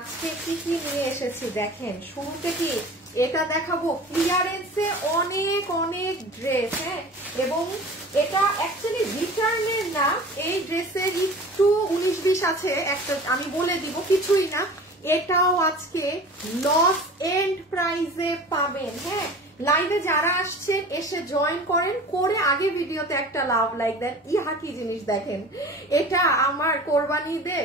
আজকে কি কি নিয়ে এসেছি দেখেন। শুরুতে কি এটা দেখাবো, ক্লিয়ারেন্সে অনেক অনেক ড্রেস। হ্যাঁ, এবং এটা অ্যাকচুয়ালি রিটার্নের না, এই ড্রেসের একটু 19-20 আছে একটা, আমি বলে দিব, কিছুই না। এটাও আজকে লস এন্ড প্রাইসে পাবেন। হ্যাঁ, লাইভে যারা আসছেন এসে জয়েন করেন, করে আগে ভিডিওতে একটা লাভ লাইক দেন। ইহা কি জিনিস দেখেন, এটা আমার কোরবানিতে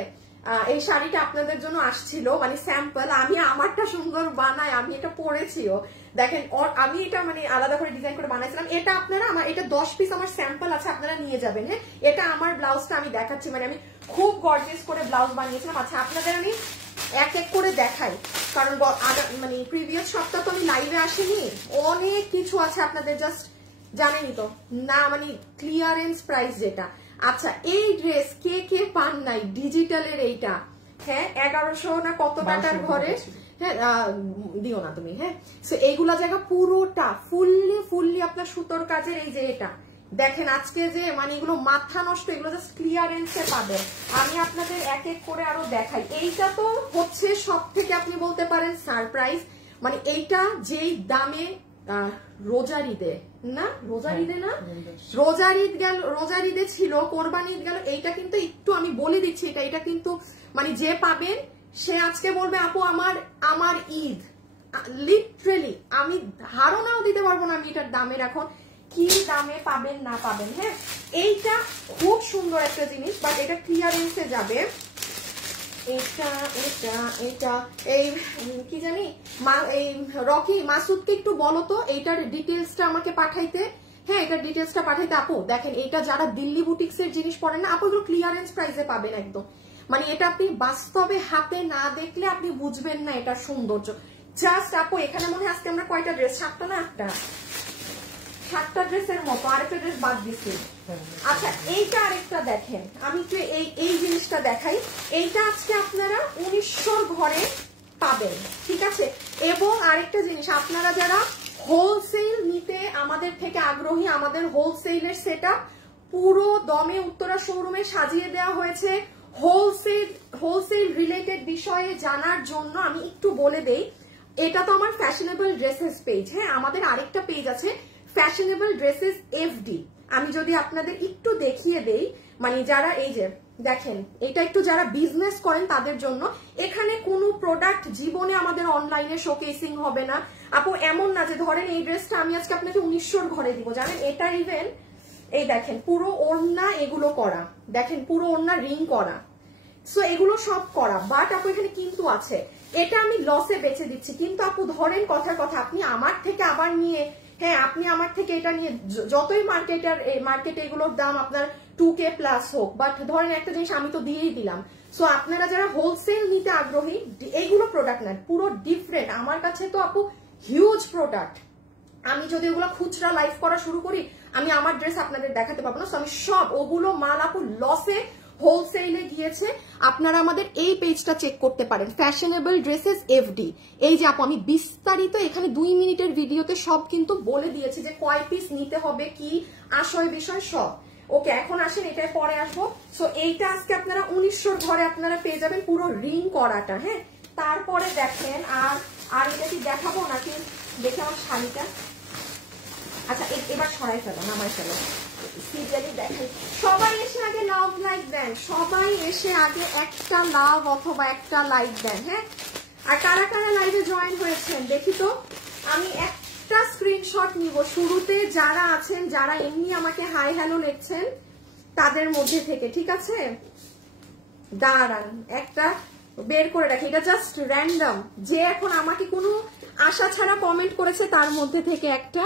এই শাড়িটা আপনাদের জন্য আসছিল, মানে স্যাম্পল। আমি আমারটা সুন্দর বানাই, আমি এটা পরেছিও দেখেন। আমি এটা মানে আলাদা করে ডিজাইন করে বানাইছিলাম। এটা আপনারা আমার এটা 10 পিস আমার স্যাম্পল আছে, আপনারা নিয়ে যাবেন। হ্যাঁ, এটা আমার ব্লাউজটা আমি দেখাচ্ছি, মানে আমি খুব গর্জিয়াস করে ব্লাউজ বানিয়েছিলাম। আচ্ছা, আপনাদের আমি এক এক করে দেখাই, কারণ মানে প্রিভিয়াস সপ্তাহ তো আমি লাইভে আসিনি, অনেক কিছু আছে আপনাদের জাস্ট জানেনই তো না, মানে ক্লিয়ারেন্স প্রাইস যেটা। আচ্ছা, এই ড্রেস কে কে পান নাই ডিজিটালের এইটা? হ্যাঁ, 1100 না কত টাকার ঘরে। হ্যাঁ, দিও না তুমি। হ্যাঁ, সো এইগুলা জায়গা পুরোটা ফুললি আপনার সুতোর কাজের। এই যে এটা দেখেন, আজকে যে মানে এগুলো মাথা নষ্ট, এগুলো জাস্ট ক্লিয়ারেন্সে পাবেন। আমি আপনাদের এক এক করে আরো দেখাই। এইটা তো হচ্ছে সব থেকে আপনি বলতে পারেন সারপ্রাইজ, মানে এইটা যেই দামে রোজার ঈদে না, রোজার ঈদে না, রোজার ঈদ গেল, রোজার ঈদে ছিল, কোরবানি ঈদ গেল। এইটা কিন্তু একটু আমি বলে দিচ্ছি, এটা কিন্তু মানে যে পাবেন সে আজকে বলবে আপু আমার ঈদ। লিটারেলি আমি ধারণাও দিতে পারবো না আমি এটার দামের এখন কি দামে পাবেন না পাবেন। হ্যাঁ, এইটা খুব সুন্দর একটা জিনিস, বাট এটা ক্লিয়ারেন্সে যাবে। এটা এটা এটা এই কি জানি, এই রকি মাসুদকে একটু বলো তো এইটার ডিটেলসটা আমাকে পাঠাইতে। হ্যাঁ, এটার ডিটেলসটা পাঠাইতে। আপু দেখেন, এটা যারা দিল্লি বুটিক্স এর জিনিস পড়েন না আপু, এগুলো ক্লিয়ারেন্স প্রাইসে পাবেন একদম। মানে এটা আপনি বাস্তবে হাতে না দেখলে আপনি বুঝবেন না এটার সৌন্দর্য। জাস্ট আপু এখানে মনে হয় আজকে আমরা কয়টা ড্রেস, 7টা না 8টা, 7টা ড্রেসের মতো, আরেকটা ড্রেস বাদ দিচ্ছি। আচ্ছা, এইটা আরেকটা দেখেন, আমি একটু এই জিনিসটা দেখাই। এইটা আজকে আপনারা 1900 ঘরে পাবেন, ঠিক আছে। এবং আরেকটা জিনিস, আপনারা যারা হোলসেল নিতে আমাদের থেকে আগ্রহী, আমাদের হোলসেলের সেটআপ পুরো দমে উত্তরা শোরুমে সাজিয়ে দেওয়া হয়েছে। হোলসেল রিলেটেড বিষয়ে জানার জন্য আমি একটু বলে দেই, এটা তো আমার ফ্যাশনেবল ড্রেসেস পেজ। হ্যাঁ, আমাদের আরেকটা পেজ আছে ফ্যাশনেবল ড্রেসেস এফডি। আমি যদি আপনাদের একটু দেখিয়ে দেই, মানে যারা এই যে দেখেন, এটা একটু যারা বিজনেস করেন তাদের জন্য। এখানে কোনো প্রোডাক্ট জীবনে আমাদের অনলাইনে শোকেসিং হবে না আপু। এমন না যে ধরেন এই ড্রেসটা আমি আজকে আপনাকে 1900 ঘরে দিব, জানেন এটা ইভেন এই দেখেন পুরো ওড়না এগুলো করা, দেখেন পুরো ওড়না রিং করা, সো এগুলো সব করা। বাট আপু এখানে কিন্তু আছে, এটা আমি লসে বেচে দিচ্ছি। কিন্তু আপু ধরেন কথার কথা, আপনি আমার থেকে আবার নিয়ে, হ্যাঁ আপনি আমার থেকে এটা নিয়ে যতই মার্কেটে এগুলোর দাম আপনার 2K প্লাস হোক, বাট ধরেন একটা জিনিস আমি তো দিয়েই দিলাম। সো আপনারা যারা হোলসেল নিতে আগ্রহী, এইগুলো প্রোডাক্ট না, পুরো ডিফারেন্ট। আমার কাছে তো আপু হিউজ প্রোডাক্ট, আমি যদি ওগুলো খুচরা লাইভ করা শুরু করি আমি আমার ড্রেস আপনাদের দেখাতে পারবো না। সো আমি সব ওগুলো মাল আপু লসে হোলসেলে গিয়েছে। আপনারা আমাদের এই পেজটা চেক করতে পারেন, ফ্যাশনেবল ড্রেসেস এফডি। এই যে আপু আমি বিস্তারিত এখানে 2 মিনিটের ভিডিওতে সব কিন্তু বলে দিয়েছি যে কয় পিস নিতে হবে, কি আশয় বিষয় সব। ওকে, এখন আসেন এটার পরে আসবো। সো এইটা আজকে আপনারা 1900 ঘরে আপনারা পেয়ে যাবেন পুরো রিং করাটা। হ্যাঁ, তারপরে দেখেন আর এটা কি দেখাবো নাকি, দেখে আমার শাড়িটা। আচ্ছা, এবার সরাই ফেলো, নামাই ফেলো, সিরিয়ালি দেখাই। সবাই এসে আগে লাভ লাইক দেন, সবাই এসে আগে একটা লাভ অথবা একটা লাইক দেন। হ্যাঁ, আর কারা কারা লাইভে জয়েন হয়েছেন দেখি তো। আমি একটা স্ক্রিনশট নিব শুরুতে, যারা আছেন, যারা এমনি আমাকে হাই হ্যালো লিখছেন তাদের মধ্যে থেকে, ঠিক আছে। দাঁড়ান একটা বের করে রাখি, এটা জাস্ট র্যান্ডম, যে এখন আমাকে কোনো আশা ছাড়া কমেন্ট করেছে তার মধ্যে থেকে একটা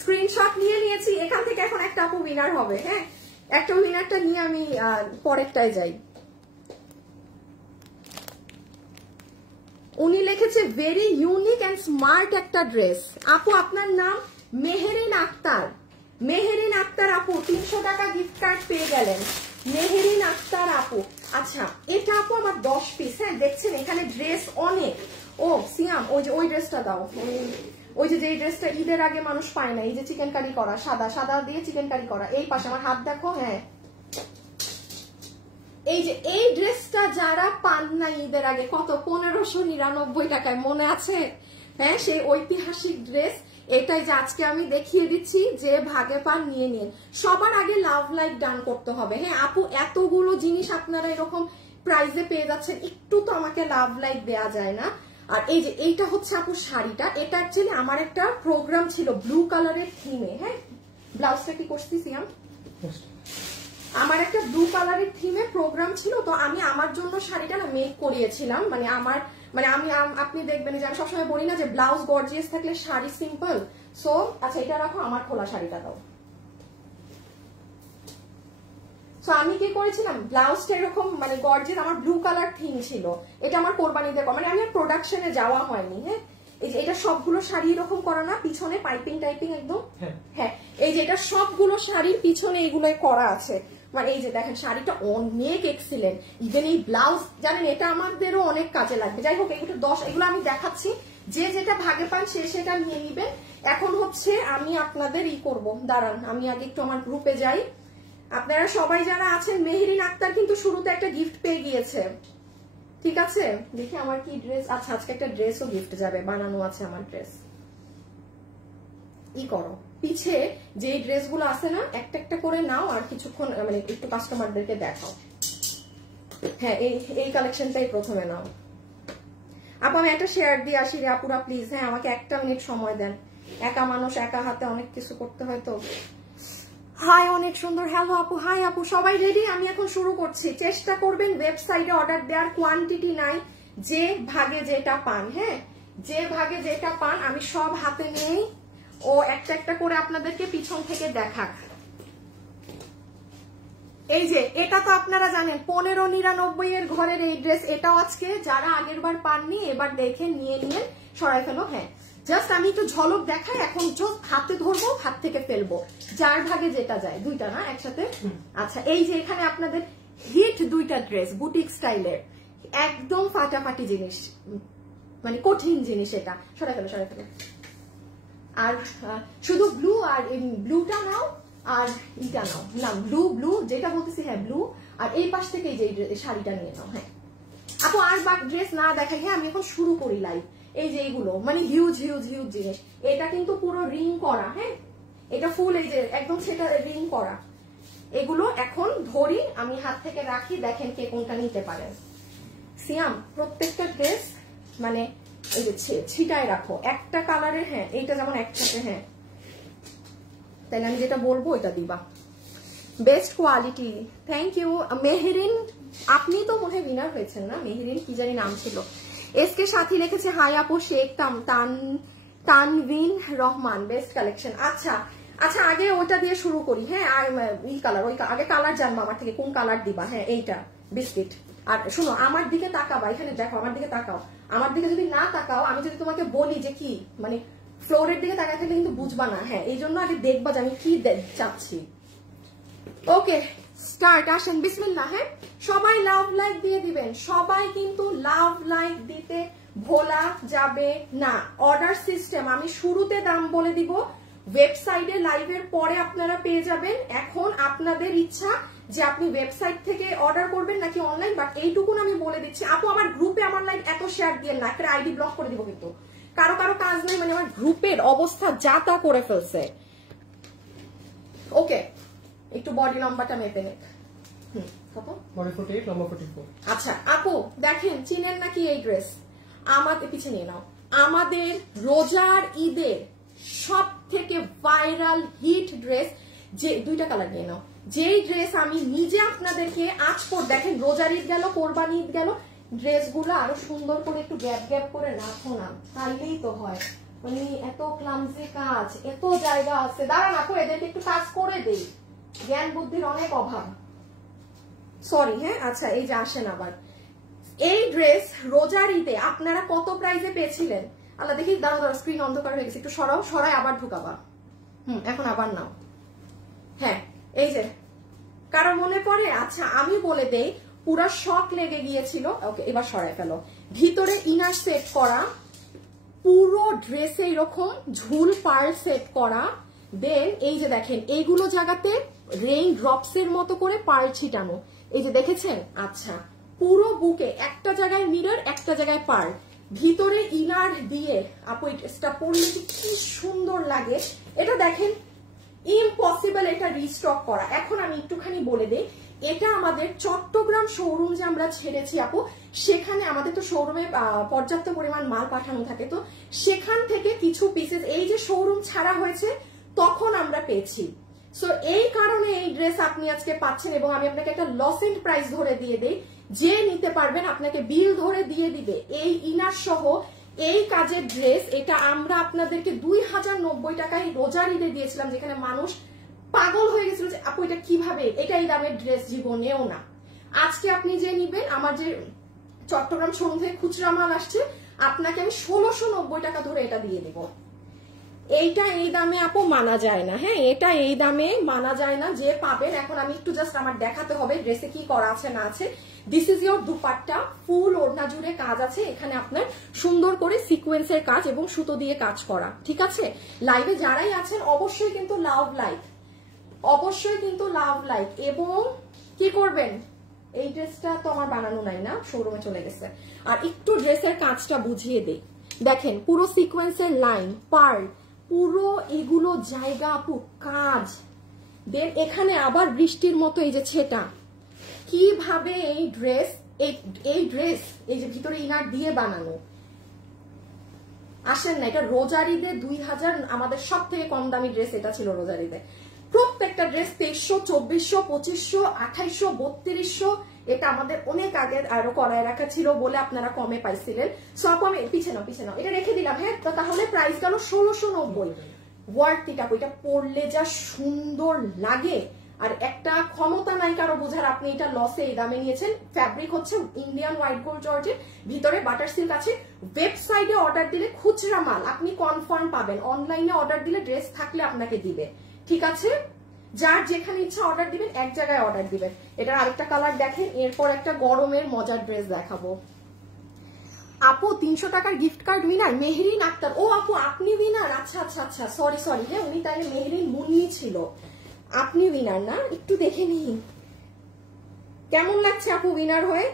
স্ক্রিনশট নিয়ে নিয়েছি। এখান থেকে এখন একটা আপু উইনার হবে। হ্যাঁ, একটা উইনারটা নিয়ে আমি পরেরটায় যাই। উনি লিখেছে ভেরি ইউনিক এন্ড স্মার্ট একটা ড্রেস। আপু আপনার নাম মেহেরিন আক্তার। মেহেরিন আক্তার আপু 300 টাকা গিফট কার্ড পেয়ে গেলেন, মেহেরিন আক্তার আপু। আচ্ছা, এটা আপু আমার 10 পিস। হ্যাঁ, দেখছেন এখানে ড্রেস অনেক। ও সিয়াম, ওই ড্রেসটা দাও, ওই যে ড্রেসটা ঈদের আগে মানুষ পায় না, এই যে চিকেন কারি করা, সাদা দিয়ে চিকেন কারি করা। এই পাশে আমার হাত দেখো। হ্যাঁ, এই যে এই ড্রেসটা যারা পান না ঈদের আগে কত 1599 টাকায় মনে আছে? হ্যাঁ, সেই ঐতিহাসিক ড্রেস। এটাই যে আজকে আমি দেখিয়ে দিচ্ছি, যে ভাগে পান নিয়ে নিন। সবার আগে লাভ লাইক ডান করতে হবে। হ্যাঁ আপু, এতগুলো জিনিস আপনারা এরকম প্রাইজে পেয়ে যাচ্ছেন, একটু তো আমাকে লাভ লাইক দেয়া যায় না? আর এই যে এইটা হচ্ছে আপু শাড়িটা, এটা অ্যাকচুয়ালি আমার একটা প্রোগ্রাম ছিল ব্লু কালারের থিমে। হ্যাঁ, ব্লাউজটা কি করছিস আমার একটা ব্লু কালারের থিমে প্রোগ্রাম ছিল, তো আমি আমার জন্য শাড়িটা না মেক করিয়েছিলাম। মানে আমার আমি আপনি দেখবেন যে আমি সবসময় বলি না যে ব্লাউজ গর্জিয়াস থাকলে শাড়ি সিম্পল। সো আচ্ছা, এটা রাখো, আমার খোলা শাড়িটা দাও। সো আমি কি করেছিলাম, ব্লাউজটা এরকম মানে গর্জিয়াস, আমার ব্লু কালার থিম ছিল। এটা আমার কোরবানিতে, মানে আমি প্রোডাকশনে যাওয়া হয়নি। হ্যাঁ, এই যে এটা সবগুলো শাড়ি এরকম করা না, পিছনে পাইপিং টাইপিং একদম। হ্যাঁ, এই যে এটা সবগুলো শাড়ির পিছনে এইগুলোই করা আছে। মানে এই যে দেখেন, শাড়িটা অনেক এক্সিলেন্ট। ইভেন এই ব্লাউজ জানেন, এটা আমাদেরও অনেক কাজে লাগবে। যাই হোক, এগুলো 10, এগুলো আমি দেখাচ্ছি, যে যেটা ভাগে পান সে সেটা নিয়ে নিবেন। এখন হচ্ছে আমি আপনাদের করব, দাঁড়ান আমি আগে একটু আমার গ্রুপে যাই। আপনারা সবাই যারা আছেন, মেহেরিন আক্তার কিন্তু শুরুতে একটা গিফট পেয়ে গিয়েছে, ঠিক আছে? দেখি আমার কি ড্রেস। আচ্ছা, আজকে একটা ড্রেসও গিফট যাবে, বানানো আছে আমার ড্রেস। করো পিছে যে ড্রেসগুলো আছে না, একটা একটা করে নাও, আর কিছুক্ষণ মানে একটু কাস্টমারদেরকে দেখাও। হ্যাঁ, এই কালেকশনটাই প্রথমে নাও। আপু আমি একটা শেয়ার দিয়ে আসি রে আপুরা, প্লিজ। হ্যাঁ, আমাকে 1 মিনিট সময় দেন। একা মানুষ, একা হাতে অনেক কিছু করতে হয় তো। হাই, অনেক সুন্দর। হ্যালো আপু, হাই আপু, সবাই রেডি? আমি এখন শুরু করছি। চেষ্টা করবেন ওয়েবসাইটে অর্ডার দেওয়ার, কোয়ান্টিটি নাই, যে ভাগে যেটা পান। হ্যাঁ, যে ভাগে যেটা পান আমি সব হাতে নেই, ও একটা একটা করে আপনাদেরকে পিছন থেকে দেখাক। এই যে এটা তো আপনারা জানেন 1599 এর ঘরের এই ড্রেস, এটাও আজকে যারা আগের বার পাননি এবার দেখে নিয়ে নিয়ে সরাই ফেলো। হ্যাঁ, জাস্ট আমি একটু ঝলক দেখাই, এখন হাতে ধরবো, হাত থেকে ফেলবো, যার ভাগে যেটা যায়। দুইটা না একসাথে? আচ্ছা, এই যে এখানে আপনাদের হিট দুইটা ড্রেস, বুটিক স্টাইলের, একদম ফাটাফাটি জিনিস, মানে কঠিন জিনিস। এটা সরাই ফেলো, সরাই ফেলো। আর শুধু ব্লু, আর ব্লুটা নাও, আর ইটা নাও না, ব্লু যেটা বলতেছি, হ্যাঁ ব্লু। আর এই পাশ থেকে যে শাড়িটা নিয়ে নাও। হ্যাঁ আপু, আর বাক ড্রেস না দেখাই। হ্যাঁ, আমি এখন শুরু করি লাইভ। এই যে এইগুলো মানে হিউজ হিউজ হিউজ জিনিস। এটা কিন্তু পুরো রিং করা। হ্যাঁ, এটা ফুল, এই যে একদম সেটা রিং করা। এগুলো এখন ধরি, আমি হাত থেকে রাখি, দেখেন কে কোনটা নিতে পারেন। সিয়াম, প্রত্যেকটা ড্রেস মানে এই যে ছিটায় রাখো একটা কালারের। হ্যাঁ, এইটা যেমন একসাথে। হ্যাঁ, তাহলে আমি যেটা বলবো ওইটা দিবা। Best quality, thank you Meherin. আপনি তো মনে হয় উইনার হয়েছেন না? মেহেরিন কি জানি নাম ছিল। এসকে সাথী লিখেছে হাই আপু, শেখ তানভিন রহমান, বেস্ট কালেকশন। আচ্ছা আচ্ছা, আগে ওইটা দিয়ে শুরু করি। হ্যাঁ, আর কালার, ওই আগে কালার জানবো আমার থেকে, কোন কালার দিবা। হ্যাঁ, এইটা বিস্কিট। আর শোনো, আমার দিকে তাকাবা, এখানে দেখো, আমার দিকে তাকাও। আমার দিকে যদি না তাকাও, আমি যদি তোমাকে বলি যে কি, মানে ফ্লোরের দিকে তাকাতে থাকলে কিন্তু বুঝবা না। হ্যাঁ, এই জন্য আগে দেখবা যে আমি কি চাচ্ছি। ওকে, স্টার্ট, আসেন, বিসমিল্লাহ। হ্যাঁ, সবাই লাভ লাইক দিয়ে দিবেন, সবাই কিন্তু লাভ লাইক দিতে ভোলা যাবে না। অর্ডার সিস্টেম আমি শুরুতে দাম বলে দিব, ওয়েবসাইটে লাইভের পরে আপনারা পেয়ে যাবেন। এখন আপনাদের ইচ্ছা যে আপনি ওয়েবসাইট থেকে অর্ডার করবেন নাকি অনলাইন, বাট এইটুকুন আমি বলে দিচ্ছি। আপু, আমার গ্রুপে আমার লাইভ এত শেয়ার দিয়ে না, একটা আইডি ব্লক করে দিব কিন্তু। কারো কারো কাজ নেই, মানে আমার গ্রুপের অবস্থা যা তা করে ফেলছে। ওকে, একটু বডি লম্বাটা মেপে নেক। কত? বডি 48, লম্বা 44। আচ্ছা আপু, দেখেন চিনেন নাকি এই ড্রেস? আমাদের পিছে নিয়ে নাও। আমাদের রোজার ঈদের সব থেকে ভাইরাল হিট ড্রেস, যে দুইটা কালার নিয়ে নাও, যেই ড্রেস আমি নিজে আপনাদেরকে আজ পর, দেখেন রোজার ঈদ গেল, কোরবানি ঈদ গেল, ড্রেসগুলো আরো সুন্দর করে একটু গ্যাপ গ্যাপ করে রাখো না, তাইলেই তো হয়। মানে এত ক্লামজি কাজ, এত জায়গা আছে। দাঁড়ান আপু, এদেরকে একটু কাজ করে দেই, জ্ঞান বুদ্ধির অনেক অভাব। সরি। হ্যাঁ, আচ্ছা, এই যে আসেন আবার এই ড্রেস রোজার ঈদে আপনারা কত প্রাইসে পেয়েছিলেন? আল্লাহ, দেখি, দাঁড়া দাঁড়া, স্ক্রিন অন্ধকার হয়ে গেছে, একটু সরাও, সরাই আবার ঢুকাবা। এখন আবার নাও। হ্যাঁ, এই যে কারো মনে পড়ে? আচ্ছা, আমি বলে দেই, পুরা শক লেগে গিয়েছিল। ওকে, এবার সরাই ফেলো। ভিতরে ইনার সেট করা, পুরো ড্রেসে এরকম ঝুল পার্ল সেট করা। দেন এই যে দেখেন, এইগুলো জায়গাতে রেইন ড্রপস এর মতো করে পার্ল ছিটানো। এই যে দেখেছেন, আচ্ছা পুরো বুকে একটা জায়গায় মিরর, একটা জায়গায় পার্ল, ভিতরে ইনার দিয়ে আপু এটা পরলে কি সুন্দর লাগে। এটা দেখেন ইম্পসিবল এটা রিস্টক করা। এখন আমি একটুখানি বলে দিই, এটা আমাদের চট্টগ্রাম শোরুম যে আমরা ছেড়েছি আপু, সেখানে আমাদের তো শোরুমে পর্যাপ্ত পরিমাণ মাল পাঠানো থাকে, তো সেখান থেকে কিছু পিসেস এই যে শোরুম ছাড়া হয়েছে তখন আমরা পেয়েছি। সো এই কারণে এই ড্রেস আপনি আজকে পাচ্ছেন, এবং আমি আপনাকে একটা লস এন্ড প্রাইস ধরে দিয়ে দেই, যে নিতে পারবেন আপনাকে বিল ধরে দিয়ে দিবে এই ইনার সহ এই কাজের ড্রেস। এটা আমরা আপনাদেরকে 2090 টাকায় রোজার ঈদে দিয়েছিলাম, যেখানে মানুষ পাগল হয়ে গেছিল যে আপু এটা কিভাবে, এটা এই দামের ড্রেস জীবনেও না। আজকে আপনি যে নিবেন, আমার যে চট্টগ্রাম শোরুম থেকে খুচরা মাল আসছে, আপনাকে আমি 1690 টাকা ধরে এটা দিয়ে দিব। এইটা এই দামে আপু মানা যায় না, হ্যাঁ এটা এই দামে মানা যায় না। যে পাবেন, এখন আমি একটু জাস্ট আমার দেখাতে হবে ড্রেসে কি করা আছে না আছে। দিস ইজ ইয়োর দুপাট্টা, ফুল ওড়না জুড়ে কাজ আছে, এখানে আপনার সুন্দর করে সিকোয়েন্সের কাজ এবং সুতো দিয়ে কাজ করা, ঠিক আছে। লাইভে যারাই আছেন অবশ্যই কিন্তু লাভ লাইক, অবশ্যই কিন্তু লাভ লাইক, এবং কি করবেন, এই ড্রেসটা তো আমার বানানো নাই না, শোরুমে চলে গেছে। আর একটু ড্রেসের কাজটা বুঝিয়ে দেই, দেখেন পুরো সিকোয়েন্সের লাইন, পার্ল, পুরো এগুলো জায়গা আপু কাজ। দেন এখানে আবার বৃষ্টির মতো এই যে ছেটা, কিভাবে এই ড্রেস, এই ড্রেস এই যে ভিতরে ইনার দিয়ে বানানো। আসেন না, এটা রোজার ঈদে 2000 আমাদের সব থেকে কম দামি ড্রেস এটা ছিল রোজার ঈদে। প্রত্যেকটা ড্রেস 2300, 2400, 2500, 2800, 3200, এটা আমাদের অনেক আগের আরো করায় রাখা ছিল বলে আপনারা কমে পাইছিলেন। সো আপু আমি পিছনে এটা রেখে দিলাম, হ্যাঁ তাহলে প্রাইস গেল 1690। ওয়ার্থিটা এটা পরলে যা সুন্দর লাগে, আর একটা ক্ষমতা নাই কারো বোঝার, আপনি এটা লসে এই দামে নিয়েছেন। ফ্যাব্রিক হচ্ছে ইন্ডিয়ান হোয়াইট গোল্ড জর্জেট, ভিতরে বাটার সিল্ক আছে। ওয়েবসাইটে অর্ডার দিলে খুচরা মাল আপনি কনফার্ম পাবেন, অনলাইনে অর্ডার দিলে ড্রেস থাকলে আপনাকে দিবে, ঠিক আছে। যার যেখানে ইচ্ছা অর্ডার দিবেন, এক জায়গায় অর্ডার দিবেন। এটার আরেকটা কালার দেখেন, এরপর একটা গরমের মজার ড্রেস দেখাবো। আপু 300 টাকার gift card winner Mehrin Akter. ও আপু আপনি উইনার, আচ্ছা আচ্ছা আচ্ছা, সরি সরি, হ্যাঁ উনি তাহলে মেহরিন মুন্নি ছিল, আপনি উইনার না, একটু দেখে নিন কেমন লাগছে আপু উইনার হয়ে।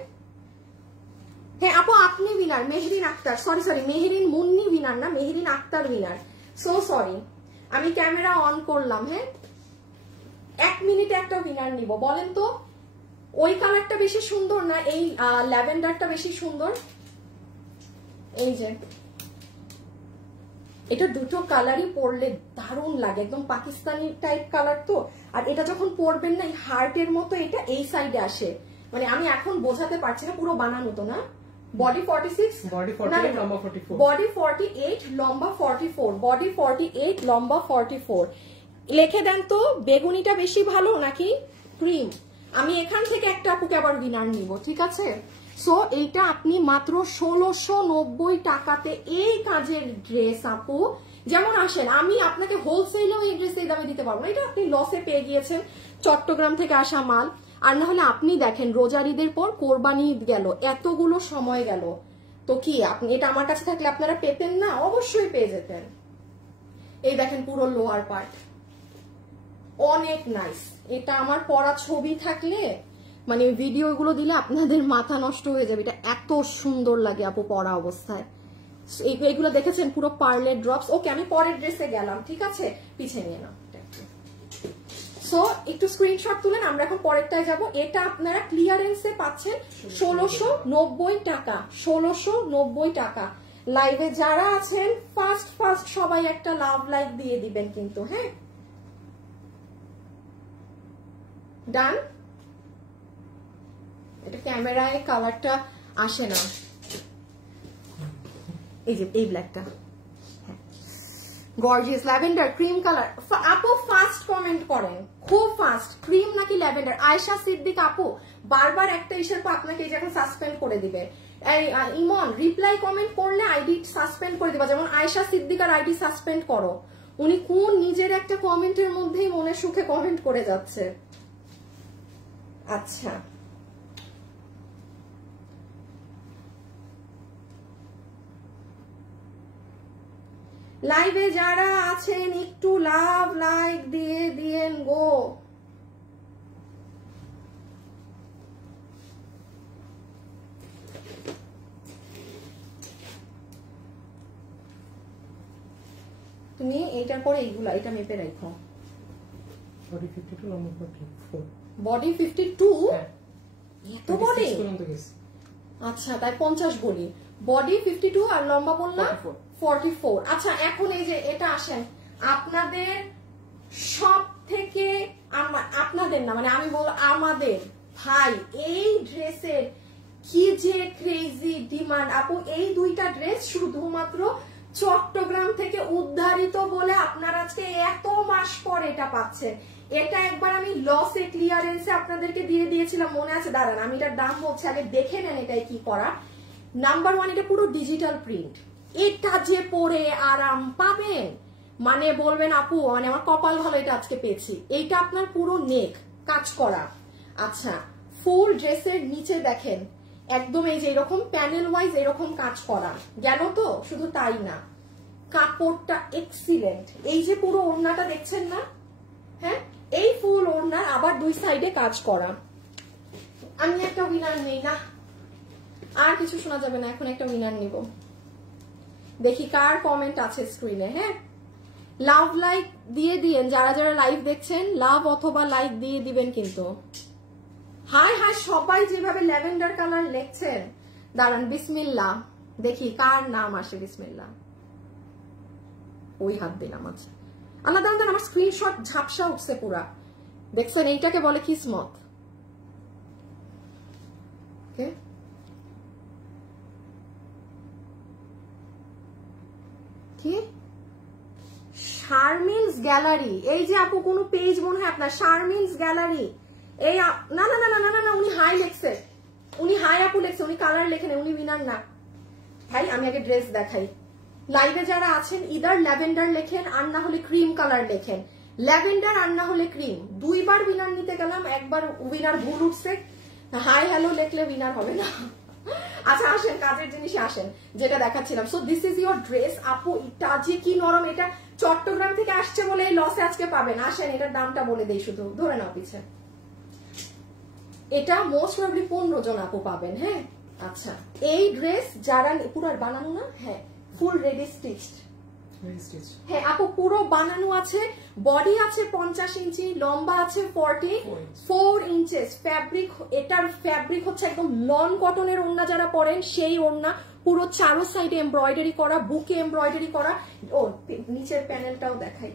হ্যাঁ আপু আপনি winner, Mehrin Akter, sorry sorry, Mehrin Munni winner না, Mehrin Akter winner, so sorry. আমি ক্যামেরা অন করলাম, হ্যাঁ 1 মিনিটে একটা উইনার নিব। বলেন তো ওই কালারটা বেশি সুন্দর না এই ল্যাভেন্ডারটা বেশি সুন্দর? এই যে এটা দুটো কালারই পরলে দারুণ লাগে, একদম পাকিস্তানি টাইপ কালার তো। আর এটা যখন পরবেন না, এই হার্টের মতো এটা এই সাইডে আসে, মানে আমি এখন বোঝাতে পারছি না, পুরো বানানো তো না। বডি 46, বডি 48, লম্বা 44, বডি 48, লম্বা 44, বডি 48, লম্বা 44। লিখে দেন তো বেগুনিটা বেশি ভালো নাকি ক্রিম? আমি এখান থেকে একটা আপুকে আবার উইনার নিব, ঠিক আছে। সো এইটা আপনি মাত্র 1690 টাকাতে এই কাজের ড্রেস আপু, যেমন আসেন আমি আপনাকে হোলসেলেও এই ড্রেস এই দামে দিতে পারবো না, এটা আপনি লসে পেয়ে গিয়েছেন, চট্টগ্রাম থেকে আসা মাল। আর না হলে আপনি দেখেন রোজার ঈদের পর কোরবানি ঈদ গেল, এতগুলো সময় গেল, তো কি আপনি এটা আমার কাছে থাকলে আপনারা পেতেন না? অবশ্যই পেয়ে যেতেন। এই দেখেন পুরো লোয়ার পার্ট অনেক নাইস, এটা আমার পরা ছবি থাকলে মানে ভিডিও গুলো দিলে আপনাদের মাথা নষ্ট হয়ে যাবে, এটা এত সুন্দর লাগে আপু পরা অবস্থায়। এইগুলো দেখেছেন পুরো পার্লের ড্রপস। ওকে আমি পরের ড্রেসে গেলাম, ঠিক আছে পিছিয়ে নিয়ে নাও। সো একটু স্ক্রিনশট তুলেন, আমরা এখন পরেরটায় যাব। এটা আপনারা ক্লিয়ারেন্সে পাচ্ছেন 1690 টাকা, 1690 টাকা। লাইভে যারা আছেন ফার্স্ট সবাই একটা লাভ লাইক দিয়ে দিবেন কিন্তু, হ্যাঁ ডান। এটা ক্যামেরায় কালারটা আসে না, এই যে এই ব্ল্যাকটা, গর্জিয়াস ল্যাভেন্ডার ক্রিম কালার। আপু ফাস্ট কমেন্ট করেন, খুব ফাস্ট, ক্রিম নাকি ল্যাভেন্ডার? আয়েশা সিদ্দিক আপু বারবার একটা ইস্যুর পর আপনাকে এই যে এখন সাসপেন্ড করে দিবে। ইমন রিপ্লাই কমেন্ট করলে আইডি সাসপেন্ড করে দিবা, যেমন আয়েশা সিদ্দিকার আইডি সাসপেন্ড করো। উনি কোন নিজের একটা কমেন্টের মধ্যেই মনে সুখে কমেন্ট করে যাচ্ছে। আচ্ছা লাইভে যারা আছেন একটু লাভ লাইক দিয়ে দিয়েন গো। তুমি এইটার পরে এইগুলা, এটা মেপে রাখো। বডি 52 লম্বা 44। বডি 52? এত বডি? আচ্ছা তাই 50 বলি। বডি 52 আর লম্বা বললাম 44। আচ্ছা এখন এই যে এটা আসেন, আপনাদের সব থেকে আপনাদের না মানে আমি বলবো আমাদের ভাই এই ড্রেসের কি যে ক্রেজি ডিমান্ড আপু। এই দুইটা ড্রেস শুধুমাত্র চট্টগ্রাম থেকে উদ্ধারিত বলে আপনারা আজকে এত মাস পর এটা পাচ্ছেন। এটা একবার আমি লসে ক্লিয়ারেন্সে আপনাদেরকে দিয়ে দিয়েছিলাম, মনে আছে? দাঁড়ান আমি এটার দাম বলছি, আগে দেখে নেন এটাই কি করা। নাম্বার 1 এটা পুরো ডিজিটাল প্রিন্ট, এটা যে পরে আরাম পাবেন মানে বলবেন আপু মানে আমার কপাল ভালো এটা আজকে পেয়েছি। এইটা আপনার পুরো নেক কাজ করা। আচ্ছা ফুল ড্রেসের নিচে দেখেন একদম এই যে এরকম প্যানেল ওয়াইজ এরকম কাজ করা গেল। তো শুধু তাই না, কাপড়টা এক্সিলেন্ট। এই যে পুরো ওড়নাটা দেখছেন না, হ্যাঁ এই ফুল ওড়নার আবার দুই সাইডে কাজ করা। আমি একটা উইনার নেই না, আর কিছু শোনা যাবে না, এখন একটা উইনার নিব। দেখি কার কমেন্ট আছে স্ক্রিনে। হ্যাঁ লাভ লাইক দিয়ে দিয়েন, যারা যারা লাইভ দেখছেন লাভ অথবা লাইক দিয়ে দিবেন কিন্তু। হাই হাই সবাই যেভাবে ল্যাভেন্ডার কালার লিখছেন। দাঁড়ান বিসমিল্লাহ দেখি কার নাম আসে। বিসমিল্লাহ ওই হাত দিলাম। আচ্ছা আল্লাহ দাঁড়ান, আমার স্ক্রিনশট ঝাপসা উঠছে পুরা, দেখছেন? এইটাকে বলে কিসমত। কি শারমিনস গ্যালারি, এই যে আপু কোন পেজ মনে হয় আপনার শারমিনস গ্যালারি। এই না না না না না না, উনি হাই লেখছে, উনি হাই আপু লেখছে, উনি কালার লেখেন, উনি উইনার না ভাই। আমি আগে ড্রেস দেখাই। লাইভে যারা আছেন ইদার ল্যাভেন্ডার লেখেন আর না হলে ক্রিম কালার লেখেন। ল্যাভেন্ডার আর না হলে ক্রিম, দুইবার উইনার নিতে গেলাম, একবার উইনার ভুল উঠছে। হাই হ্যালো লিখলে উইনার হবে না। আচ্ছা আসেন কাজের জিনিসে আসেন, যেটা দেখাচ্ছিলাম। So this is your dress আপু, এটা যে কি নরম। এটা চট্টগ্রাম থেকে আসছে বলে এই লসে আজকে পাবেন। আসেন এটার দামটা বলে দেই, শুধু ধরে নাও পিছে। এটা মোস্ট প্রবাবলি 15 জন আপু পাবেন। হ্যাঁ আচ্ছা এই ড্রেস যারা পুরো বানানো না, হ্যাঁ ফুল রেডি স্টিচড। হ্যাঁ আপু পুরো বানানো আছে। বডি আছে 50 ইঞ্চি, লম্বা আছে 44 ইঞ্চেস। ফ্যাব্রিক, এটার ফ্যাব্রিক হচ্ছে একদম লন কটনের ওড়না যারা পরেন সেই ওড়না, পুরো চারো সাইডে এমব্রয়ডারি করা, বুকে এমব্রয়ডারি করা। ও নিচের প্যানেলটাও দেখাই,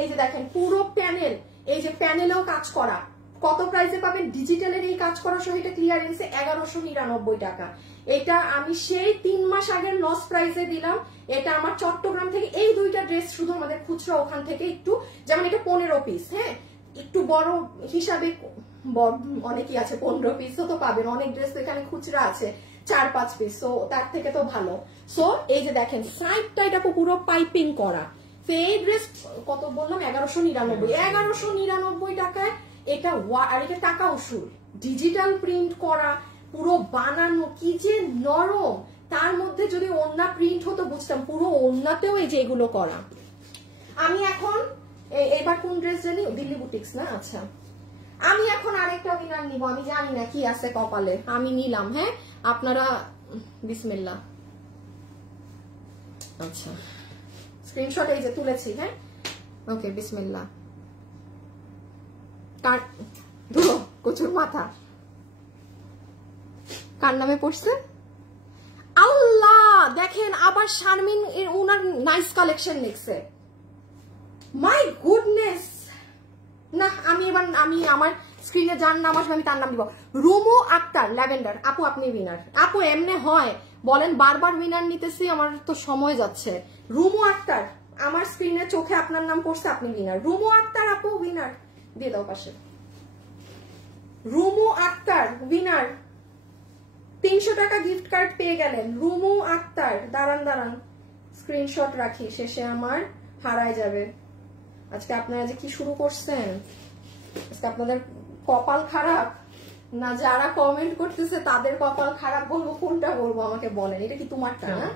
এই যে দেখেন পুরো প্যানেল, এই যে প্যানেলেও কাজ করা। কত প্রাইসে পাবেন? ডিজিটালের এই কাজ করা সহ এটা ক্লিয়ারেন্সে 1199 টাকা। এটা আমি সেই 3 মাস আগের লস প্রাইসে দিলাম। এটা আমার চট্টগ্রাম থেকে এই দুইটা ড্রেস শুধু আমাদের খুচরা ওখান থেকে একটু, যেমন এটা 15 পিস, হ্যাঁ একটু বড় হিসাবে অনেকই আছে 15 পিসও তো পাবেন। অনেক ড্রেস এখানে খুচরা আছে 4-5 পিস, সো তার থেকে তো ভালো। সো এই যে দেখেন সাইডটা এটা পুরো পাইপিং করা। তো এই ড্রেস কত বললাম? 1199 টাকায় এটা। আর এটা টাকা উসুল, ডিজিটাল প্রিন্ট করা, পুরো বানানো, কি যে নরম। তার মধ্যে যদি ওড়না প্রিন্ট হতো বুঝতাম, পুরো ওড়নাতেও এই যে এগুলো করা। আমি এখন এবার কোন ড্রেস জানি? দিল্লি বুটিক্স না? আচ্ছা আমি এখন আরেকটা উইনার নিব, আমি জানি না কি আছে কপালে, আমি নিলাম। হ্যাঁ আপনারা বিসমিল্লাহ। আচ্ছা স্ক্রিনশট এই যে তুলেছি। হ্যাঁ ওকে বিসমিল্লাহ। ধুলো কচুর মাথা কার নামে পড়ছে? আল্লাহ দেখেন আবার শারমিন এর ওনার নাইস কালেকশন লিখছে। My goodness. না আমি এবার আমি আমার স্ক্রিনে যার নাম আসবে আমি তার নাম দিব। রুমু আক্তার ল্যাভেন্ডার আপু, আপনি উইনার। আপু এমনে হয় বলেন? বারবার উইনার নিতেছি, আমার তো সময় যাচ্ছে। রুমু আক্তার, আমার স্ক্রিনে চোখে আপনার নাম পড়ছে, আপনি উইনার। রুমু আক্তার আপু উইনার, দিয়ে দাও পাশে। রুমু আক্তার উইনার, 300 টাকা গিফট কার্ড পেয়ে গেলেন রুমু আক্তার। দাঁড়ান দাঁড়ান স্ক্রিনশট রাখি, শেষে আমার হারায় যাবে। আজকে আপনারা যে কি শুরু করছেন, আজকে আপনাদের কপাল খারাপ না যারা কমেন্ট করতেছে তাদের কপাল খারাপ বলবো, কোনটা বলবো আমাকে বলেন? এটা কি তোমারটা না?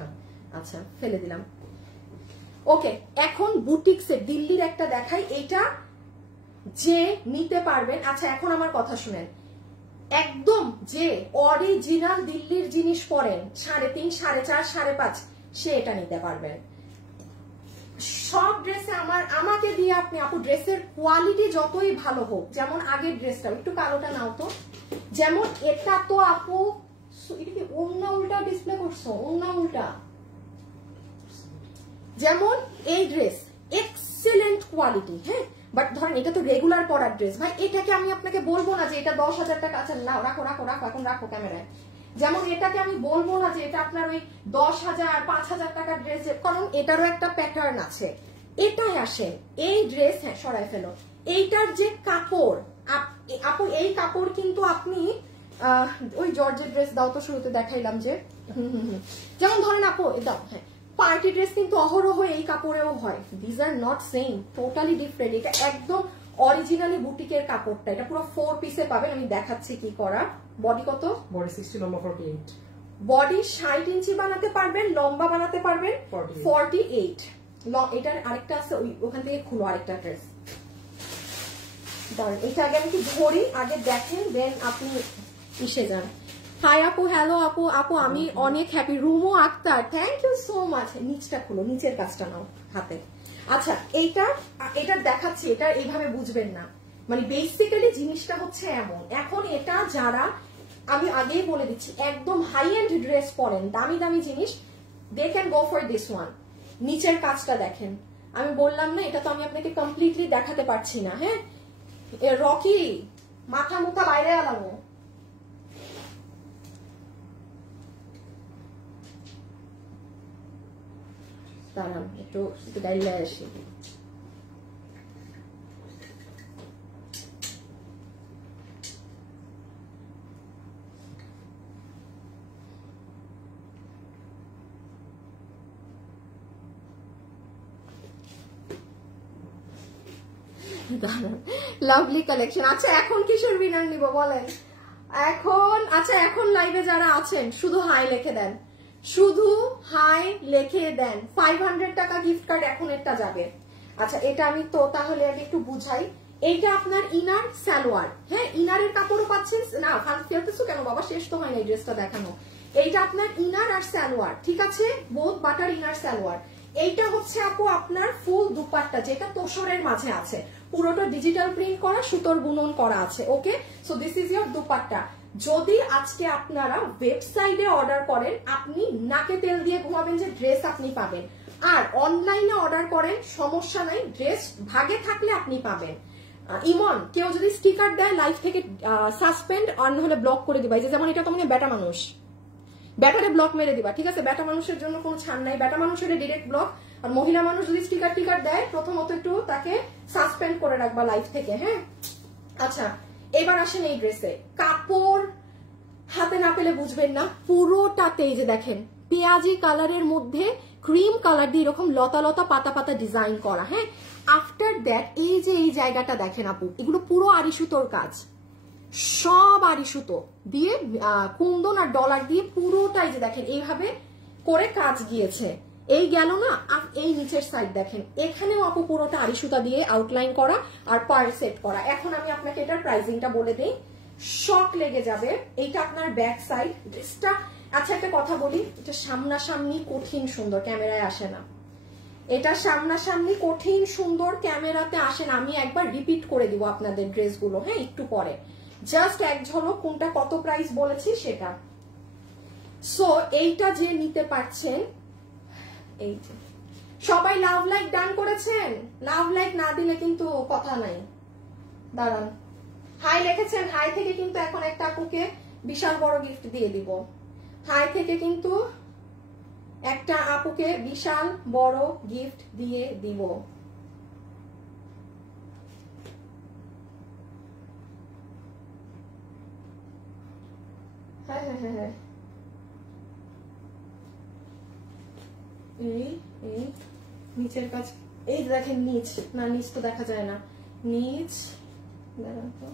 আচ্ছা ফেলে দিলাম। ওকে এখন বুটিক্সের দিল্লির একটা দেখাই, এইটা যে নিতে পারবেন। আচ্ছা এখন আমার কথা শুনেন, একদম যে অরিজিনাল দিল্লির জিনিস পরেন 3.5, 4.5, 5.5 সে এটা নিতে পারবেন। সব ড্রেসে আমাকে দিয়ে আপনি আপু ড্রেসের কোয়ালিটি যতই ভালো হোক, যেমন আগের ড্রেসটা একটু কালোটা নাও তো, যেমন এটা তো আপু এটা কি ওন্না উল্টা ডিসপ্লে করছো, ওন্না উল্টা, যেমন এই ড্রেস এক্সেলেন্ট কোয়ালিটি, হ্যাঁ, বাট ধরেন এটা তো রেগুলার পরার ড্রেস ভাই, এটাকে আমি আপনাকে বলবো না যে এটা 10,000 টাকা, আচ্ছা না রাখো রাখো রাখো এখন রাখো ক্যামেরায়, যেমন এটাকে আমি বলবো না যে এটা আপনার ওই 10,000 5,000 টাকার ড্রেস, কারণ এটারও একটা প্যাটার্ন আছে। এটাই আসে এই ড্রেস, হ্যাঁ সরাই ফেলো, এইটার যে কাপড় আপু, এই কাপড় কিন্তু আপনি ওই জর্জের ড্রেস দাও তো, শুরুতে দেখাইলাম যে যেমন ধরেন আপু দাও, হ্যাঁ পার্টি ড্রেস কিন্তু অহরহ এই কাপড়েও হয়, this are not same, totally different. এটা একদম অরিজিনালি বুটিকের কাপড়টা, এটা পুরো 4 পিসে পাবেন, আমি দেখাচ্ছি কি করা। বডি কত? বডি 60, লম্বা 48। বডি 60 ইঞ্চি বানাতে পারবেন, লম্বা বানাতে পারবেন 48। এটার আরেকটা আছে, ওখান থেকে খুলো আরেকটা ড্রেস, দাঁড়ান এটা আগে আমি কি ধরি, আগে দেখেন দেন আপনি ইসে যান। হাই আপু, হ্যালো আপু, আপু আমি অনেক happy. Rumo Akter, thank you so much. নিচটা খুলো, নিচের কাজটা নাও হাতে। আচ্ছা এটা দেখাচ্ছি, এটা এইভাবে বুঝবেন না, মানে বেসিক্যালি জিনিসটা হচ্ছে এমন। এখন এটা যারা, আমি আগেই বলে দিচ্ছি, একদম হাই এন্ড ড্রেস পরেন, দামি দামি জিনিস, they can go for this one. নিচের কাজটা দেখেন, আমি বললাম না এটা তো আমি আপনাকে কমপ্লিটলি দেখাতে পারছি না, হ্যাঁ রকি মাথা মুথা বাইরে আলামো। দাঁড়ান একটু গাইলে আসি। Lovely collection. আচ্ছা এখন কিসের উইনার নিব বলেন এখন? আচ্ছা এখন লাইভে যারা আছেন শুধু হাই লিখে দেন, শুধু হাই লিখে দেন। 500 টাকা গিফট কার্ড এখন এটা যাবে। আচ্ছা এটা আমি তো তাহলে আগে একটু বুঝাই। এইটা আপনার ইনার সালোয়ার, হ্যাঁ ইনারের কাপড়ও পাচ্ছেন না। ফেলতেছো কেন বাবা, শেষ তো হয় না এই ড্রেসটা দেখানো। এইটা আপনার ইনার আর সালোয়ার, ঠিক আছে, বোথ বাটার ইনার সালোয়ার। এইটা হচ্ছে আপু আপনার ফুল দুপাট্টা, যেটা তোষরের মাঝে আছে, পুরোটা ডিজিটাল প্রিন্ট করা, সুতোর বুনন করা আছে। Okay, so this is your dupatta. যদি আজকে আপনারা ওয়েবসাইটে অর্ডার করেন, আপনি নাকে তেল দিয়ে ঘুমাবেন যে ড্রেস আপনি পাবেন। আর অনলাইনে অর্ডার করেন, সমস্যা নাই, ড্রেস ভাগে থাকলে আপনি পাবেন। ইমন কেউ যদি স্টিকার দেয় লাইভ থেকে সাসপেন্ড আর হলে ব্লক করে দিবা। যেমন এটা তো মানে বেটা মানুষ, ব্যাটারে ব্লক মেরে দিবা, ঠিক আছে। বেটা মানুষের জন্য কোনো ছাড় নাই, বেটা মানুষের ডিরেক্ট ব্লক। আর মহিলা মানুষ যদি স্টিকার দেয়, প্রথমত একটু তাকে সাসপেন্ড করে রাখবা লাইভ থেকে, হ্যাঁ। আচ্ছা এবার আসেন এই ড্রেসে, কাপড় হাতে না পেলে বুঝবেন না, পুরোটাতেই যে দেখেন পেঁয়াজি কালারের মধ্যে ক্রিম কালার দিয়ে এরকম লতা লতা পাতা পাতা ডিজাইন করা, হ্যাঁ। আফটার দ্যাট এই যে এই জায়গাটা দেখেন আপু, এগুলো পুরো আড়ি সুতোর কাজ, সব আড়ি সুতো দিয়ে কুন্দন আর ডলার দিয়ে পুরোটাই যে দেখেন এইভাবে করে কাজ গিয়েছে। এই গেল না, এই নিচের সাইড দেখেন, এখানেও আপু পুরোটা আড়ি সুতা দিয়ে আউটলাইন করা আর পার সেট করা। এখন আমি আপনাকে এটার প্রাইসিংটা বলে দিই, শক লেগে যাবে। এইটা আপনার ব্যাক সাইড ড্রেসটা। আচ্ছা একটা কথা বলি, এটা সামনাসামনি কঠিন সুন্দর, ক্যামেরায় আসে না। এটা সামনাসামনি কঠিন সুন্দর, ক্যামেরাতে আসে না। আমি একবার রিপিট করে দিব আপনাদের ড্রেসগুলো, হ্যাঁ একটু পরে, জাস্ট এক ঝলক কোনটা কত প্রাইস বলেছি সেটা। সো এইটা যে নিতে পারছেন, এই সবাই লাভ লাইক ডান করেছেন, লাভ লাইক না দিলে কিন্তু কথা নাই। দাঁড়ান, হাই লিখেছেন, হাই থেকে কিন্তু এখন একটা আপুকে বিশাল বড় গিফট দিয়ে দিব। হাই থেকে কিন্তু একটা আপুকে বিশাল বড় গিফট দিয়ে দিব। হ্যাঁ হ্যাঁ হ্যাঁ হ্যাঁ, এই নিচের কাজ, এই দেখেন নিচ, না নিচ তো দেখা যায় না, নিচ দাঁড়ান তো,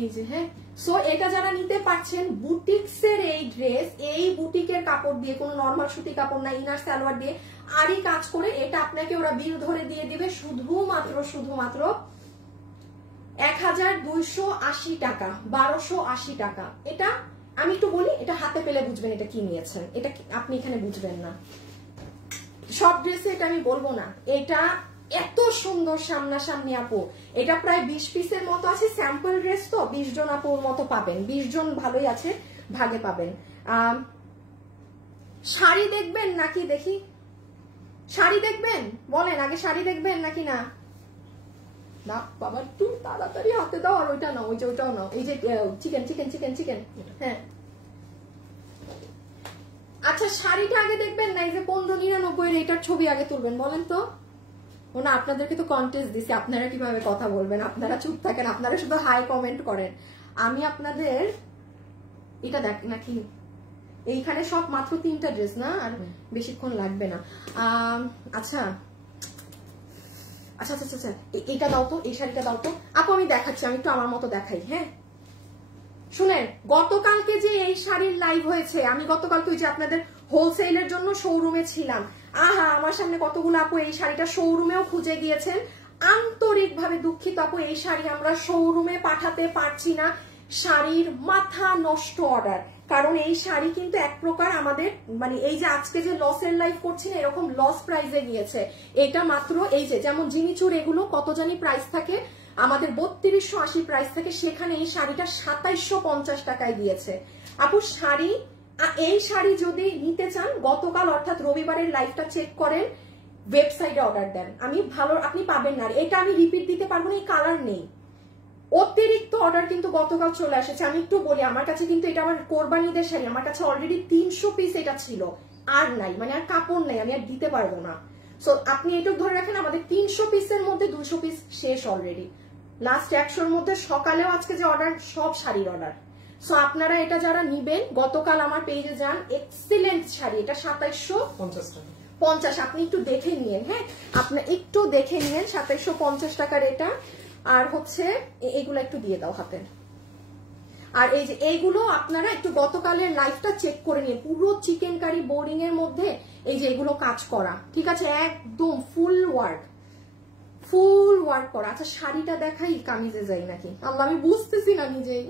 এই যে, হ্যাঁ। সো এটা যারা নিতে পারছেন, বুটিক্সের এই ড্রেস, এই বুটিকের কাপড় দিয়ে, কোনো নর্মাল সুতি কাপড় না, ইনার সালোয়ার দিয়ে আরই কাজ করে, এটা আপনাকে ওরা বিল ধরে দিয়ে দিবে শুধুমাত্র 1280 টাকা, 1280 টাকা। এটা আমি একটু বলি, এটা হাতে পেলে বুঝবেন এটা কি নিয়েছেন, এটা আপনি এখানে বুঝবেন না। সব ড্রেসে এটা আমি বলবো না, এটা এত সুন্দর সামনাসামনি আপু। এটা প্রায় 20 পিসের মতো আছে, স্যাম্পল ড্রেস তো 20 জন আপুর মতো পাবেন, 20 জন ভালোই আছে, ভাগে পাবেন। শাড়ি দেখবেন নাকি দেখি, শাড়ি দেখবেন বলেন আগে, শাড়ি দেখবেন নাকি না? না বাবা একটু তাড়াতাড়ি হাতে দাও, আর ওইটা নাও, ওইটাও নাও, এই যে চিকেন চিকেন চিকেন চিকেন। হ্যাঁ আচ্ছা শাড়িটা আগে দেখবেন না, এই যে 1599 এটার ছবি আগে তুলবেন বলেন তো। ও না, আপনাদেরকে তো কন্টেস্ট দিছি, আপনারা কিভাবে কথা বলবেন? আপনারা চুপ থাকেন, আপনারা শুধু হাই কমেন্ট করেন। আমি আপনাদের এটা দেখ নাকি, এইখানে সব মাত্র 3টা ড্রেস না, আর বেশিক্ষণ লাগবে না। আচ্ছা আচ্ছা আচ্ছা আচ্ছা এইটা দাও তো, এই শাড়িটা দাও তো আপু, আমি দেখাচ্ছি, আমি একটু আমার মতো দেখাই। হ্যাঁ শুনেন, গতকালকে যে এই শাড়ির লাইভ হয়েছে, আমি গতকালকে ওই যে আপনাদের হোলসেলের জন্য শোরুমে ছিলাম, আহা আমার সামনে কতগুলো আপু এই শাড়িটা শোরুমেও খুঁজে গিয়েছেন। আন্তরিকভাবে দুঃখিত আপু, এই শাড়ি আমরা শোরুমে পাঠাতে পারছি না, শাড়ির মাথা নষ্ট অর্ডার। কারণ এই শাড়ি কিন্তু এক প্রকার আমাদের মানে এই যে আজকে যে লসের লাইভ করছি না, এরকম লস প্রাইসে গিয়েছে। এটা মাত্র এই যে যেমন জিনিচুর এগুলো কত জানি প্রাইস থাকে, আমাদের 3280 প্রাইস থাকে, সেখানে এই শাড়িটা 2750 টাকায় দিয়েছে আপু। শাড়ি, এই শাড়ি যদি নিতে চান গতকাল অর্থাৎ রবিবারের লাইভটা চেক করেন, ওয়েবসাইটে অর্ডার দেন, আমি ভালো আপনি পাবেন না। এটা আমি রিপিট দিতে পারবো না, এই কালার নেই, অতিরিক্ত অর্ডার কিন্তু গতকাল চলে আসেছে। আমি একটু বলি, আমার কাছে কিন্তু এটা আমার কোরবানিদের শাড়ি, আমার কাছে অলরেডি 300 পিস এটা ছিল, আর নাই, মানে আর কাপড় নাই, আমি আর দিতে পারবো না। সো আপনি এটুকু ধরে রাখেন, আমাদের 300 পিসের মধ্যে 200 পিস শেষ অলরেডি, লাস্ট 100-র মধ্যে সকালেও আজকে যে অর্ডার সব শাড়ির অর্ডার। সো আপনারা এটা যারা নিবেন, গতকাল আমার পেজে যান, এক্সিলেন্ট শাড়ি, এটা 2750 আপনি একটু দেখে নিয়েন। হ্যাঁ আপনি একটু দেখে নিয়েন, 2750 টাকার এটা। আর হচ্ছে এইগুলো একটু দিয়ে দাও হাতে। আর এই যে এইগুলো আপনারা একটু গতকালের লাইভটা চেক করে নিন, পুরো চিকেন কারি বোর্ডিং এর মধ্যে এই যে এগুলো কাজ করা, ঠিক আছে, একদম ফুল ওয়ার্ক করা। আচ্ছা শাড়িটা দেখাই, কামিজে যাই নাকি আল্লাহ আমি বুঝতেছি না নিজেই।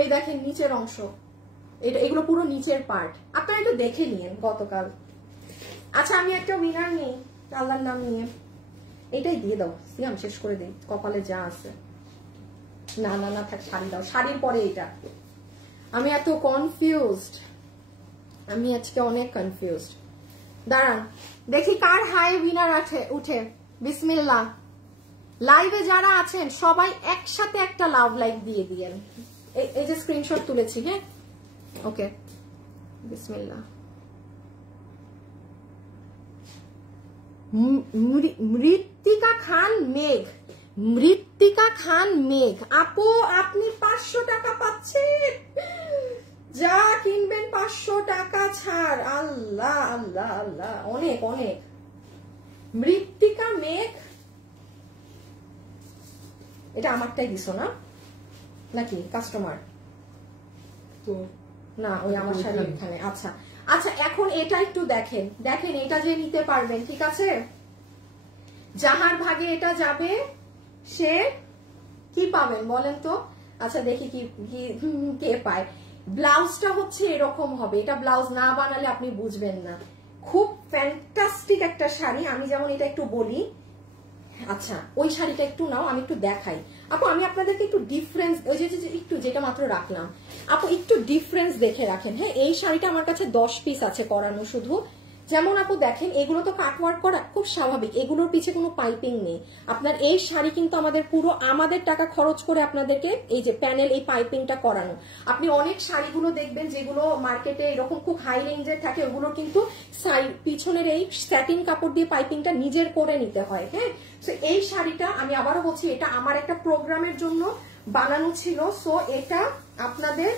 এই দেখেন নিচের অংশ, এটা এগুলো পুরো নিচের পার্ট, আপনারা একটু দেখে নিন গতকাল। আচ্ছা আমি একটা উইনার নিই আল্লাহর নাম নিয়ে, এটাই দিয়ে দাও সিয়াম, শেষ করে দিই, কপালে যা আছে। না না না থাক, শাড়ি দাও, শাড়ির পরে এটা। আমি এত কনফিউজড, আমি আজকে অনেক কনফিউজড। দাঁড়ান দেখি কার হাই উইনার আছে উঠে, বিসমিল্লাহ। লাইভে যারা আছেন সবাই একসাথে একটা লাভ লাইক দিয়ে দিয়েন, এই যে স্ক্রিনশট তুলেছি। হ্যাঁ ওকে বিসমিল্লাহ। মৃত্তিকা খান মেঘ, মৃত্তিকা খান মেঘ আপু আপনি 500 টাকা পাচ্ছেন, যা কিনবেন 500 টাকা ছাড়। আল্লাহ আল্লাহ আল্লাহ, অনেক অনেক। মৃত্তিকা মেঘ, এটা আমারটাই দিছো না নাকি কাস্টমার তো? না ওই আমার শাড়ি এখানে। আচ্ছা আচ্ছা এখন এটা একটু দেখেন, দেখেন এটা যে নিতে পারবেন, ঠিক আছে, যাহার ভাগে এটা যাবে সে কি পাবেন বলেন তো। আচ্ছা দেখি কি কে পায়। ব্লাউজটা হচ্ছে এরকম হবে, এটা ব্লাউজ না বানালে আপনি বুঝবেন না, খুব ফ্যান্টাস্টিক একটা শাড়ি। আমি যেমন এটা একটু বলি, আচ্ছা ওই শাড়িটা একটু নাও, আমি একটু দেখাই আপু, আমি আপনাদেরকে একটু ডিফারেন্স, ওই যে একটু যেটা মাত্র রাখলাম আপু, একটু ডিফারেন্স দেখে রাখেন। হ্যাঁ এই শাড়িটা আমার কাছে 10 পিস আছে করানো শুধু, যেমন আপু দেখেন এগুলো তো কাটওয়ার্ক করা, খুব স্বাভাবিক, এগুলোর পিছে কোনো পাইপিং নেই। আপনার এই শাড়ি কিন্তু আমাদের পুরো আমাদের টাকা খরচ করে আপনাদেরকে এই যে প্যানেল এই পাইপিংটা করানো। আপনি অনেক শাড়িগুলো দেখবেন যেগুলো মার্কেটে এরকম খুব হাই রেঞ্জের থাকে, ওগুলো কিন্তু পিছনের এই স্যাটিন কাপড় দিয়ে পাইপিংটা নিজের করে নিতে হয়। হ্যাঁ সো এই শাড়িটা আমি আবারও বলছি, এটা আমার একটা প্রোগ্রামের জন্য বানানো ছিল। সো এটা আপনাদের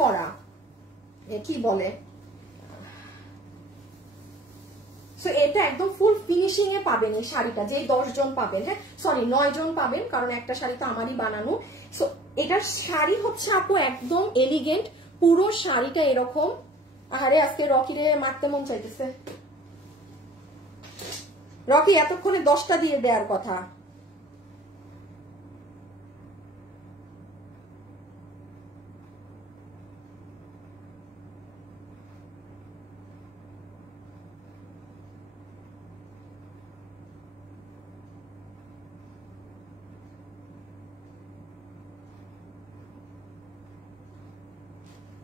করা কি বলে, সো এটা একদম ফুল ফিনিশিং এ পাবেন এই শাড়িটা, যে 10 জন পাবেন, হ্যাঁ সরি 9 জন পাবেন, কারণ একটা শাড়ি তো আমারই বানানো। সো এটার শাড়ি হচ্ছে আপু একদম এলিগেন্ট, পুরো শাড়িটা এরকম। আরে আজকে রকিরে মারতে মন চাইতেছে, রকি এতক্ষণে 10টা দিয়ে দেওয়ার কথা।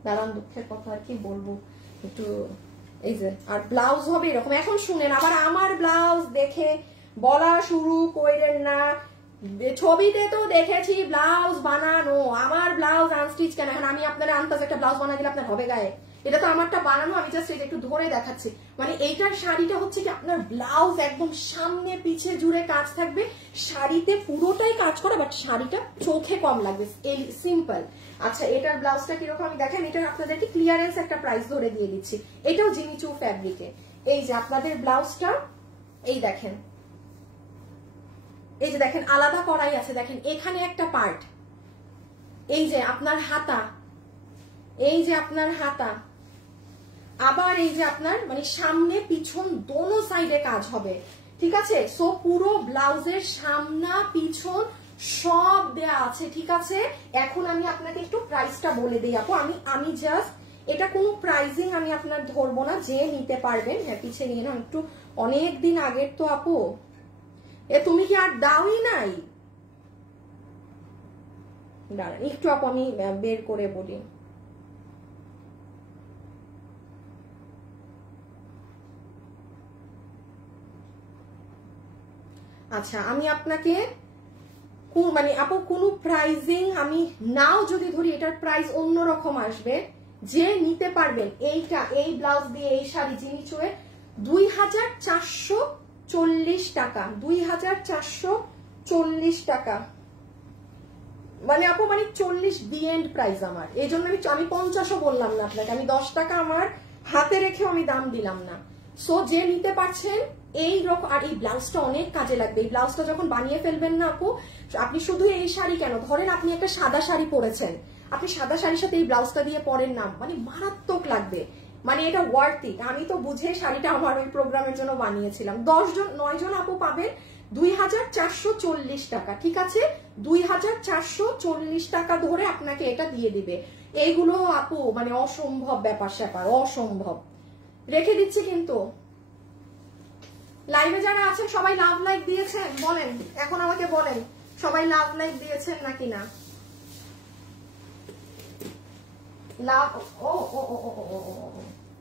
দাঁড়ান, দুঃখের কথা আর কি বলবো, একটু এই যে। আর ব্লাউজ হবে এরকম। এখন শুনেন, আবার আমার ব্লাউজ দেখে বলা শুরু করেন না, ছবিতে তো দেখেছি ব্লাউজ বানানো, আমার ব্লাউজ আনস্টিচ কেন? এখন আমি আপনার আনতাজ একটা ব্লাউজ বানা দিলে আপনার হবে গায়ে? এটা তো আমারটা বানানো, আমি জাস্ট এটা একটু ধরে দেখাচ্ছি। মানে এইটার শাড়িটা হচ্ছে কি আপনার ব্লাউজ একদম সামনে পিছে জুড়ে কাজ থাকবে, শাড়িতে পুরোটাই কাজ করা, বাট শাড়িটা চোখে কম লাগবে, এই সিম্পল। আচ্ছা, এটার ব্লাউজটা কিরকম আমি দেখেন, এটা আপনাদেরকে ক্লিয়ারেন্স একটা প্রাইস ধরে দিয়ে দিচ্ছি। এটাও জিমি চু ফ্যাব্রিকে। এই যে আপনাদের ব্লাউজটা, এই দেখেন, এই যে দেখেন আলাদা করাই আছে, দেখেন এখানে একটা পার্ট, এই যে আপনার হাতা, এই যে আপনার হাতা, আবার এই যে আপনার মানে সামনে পিছন দোনো সাইডে কাজ হবে, ঠিক আছে? সো পুরো ব্লাউজের সামনা পিছন সব দেয়া আছে, ঠিক আছে? এখন আমি আপনাকে একটু প্রাইসটা বলে দিই আপু, আমি জাস্ট এটা কোনো প্রাইজিং আমি আপনার ধরবো না, যে নিতে পারবেন। হ্যাঁ, পিছিয়ে নিয়ে না একটু, অনেক দিন আগের তো আপু, তুমি কি আর দাওই নাই? দাঁড়ান একটু আপু, আমি বের করে বলি। আচ্ছা, আমি আপনাকে মানে আপু কোনো প্রাইজিং আমি নাও যদি ধরি, এটার প্রাইস অন্যরকম আসবে। যে নিতে পারবেন এইটা, এই ব্লাউজ দিয়ে এই শাড়ি জিমি চুয়ে 2440 টাকা, 2440 টাকা। মানে আপু মানে 40 বিএন্ড প্রাইস আমার, এই জন্য আমি 50ও বললাম না আপনাকে, আমি 10 টাকা আমার হাতে রেখেও আমি দাম দিলাম না। সো যে নিতে পারছেন এই রকম, আর এই ব্লাউজটা অনেক কাজে লাগবে। এই ব্লাউজটা যখন বানিয়ে ফেলবেন না আপু, আপনি শুধু এই শাড়ি কেন, ধরেন আপনি একটা সাদা শাড়ি পরেছেন, আপনি সাদা শাড়ির সাথে এই ব্লাউজটা দিয়ে পরেন না, মানে মারাত্মক লাগবে, মানে এটা ওয়ার্থ ইট। আমি তো বুঝে শাড়িটা আমার ওই প্রোগ্রামের জন্য বানিয়েছিলাম। 9 জন আপু পাবেন 2440 টাকা, ঠিক আছে? 2440 টাকা ধরে আপনাকে এটা দিয়ে দিবে। এইগুলো আপু মানে অসম্ভব ব্যাপার স্যাপার, অসম্ভব। রেখে দিচ্ছি কিন্তু। লাইভে যারা আছেন সবাই লাভ লাইক দিয়েছেন বলেন, এখন আমাকে বলেন সবাই লাভ লাইক দিয়েছেন নাকি না? লাভ, ও ও ও ও ও,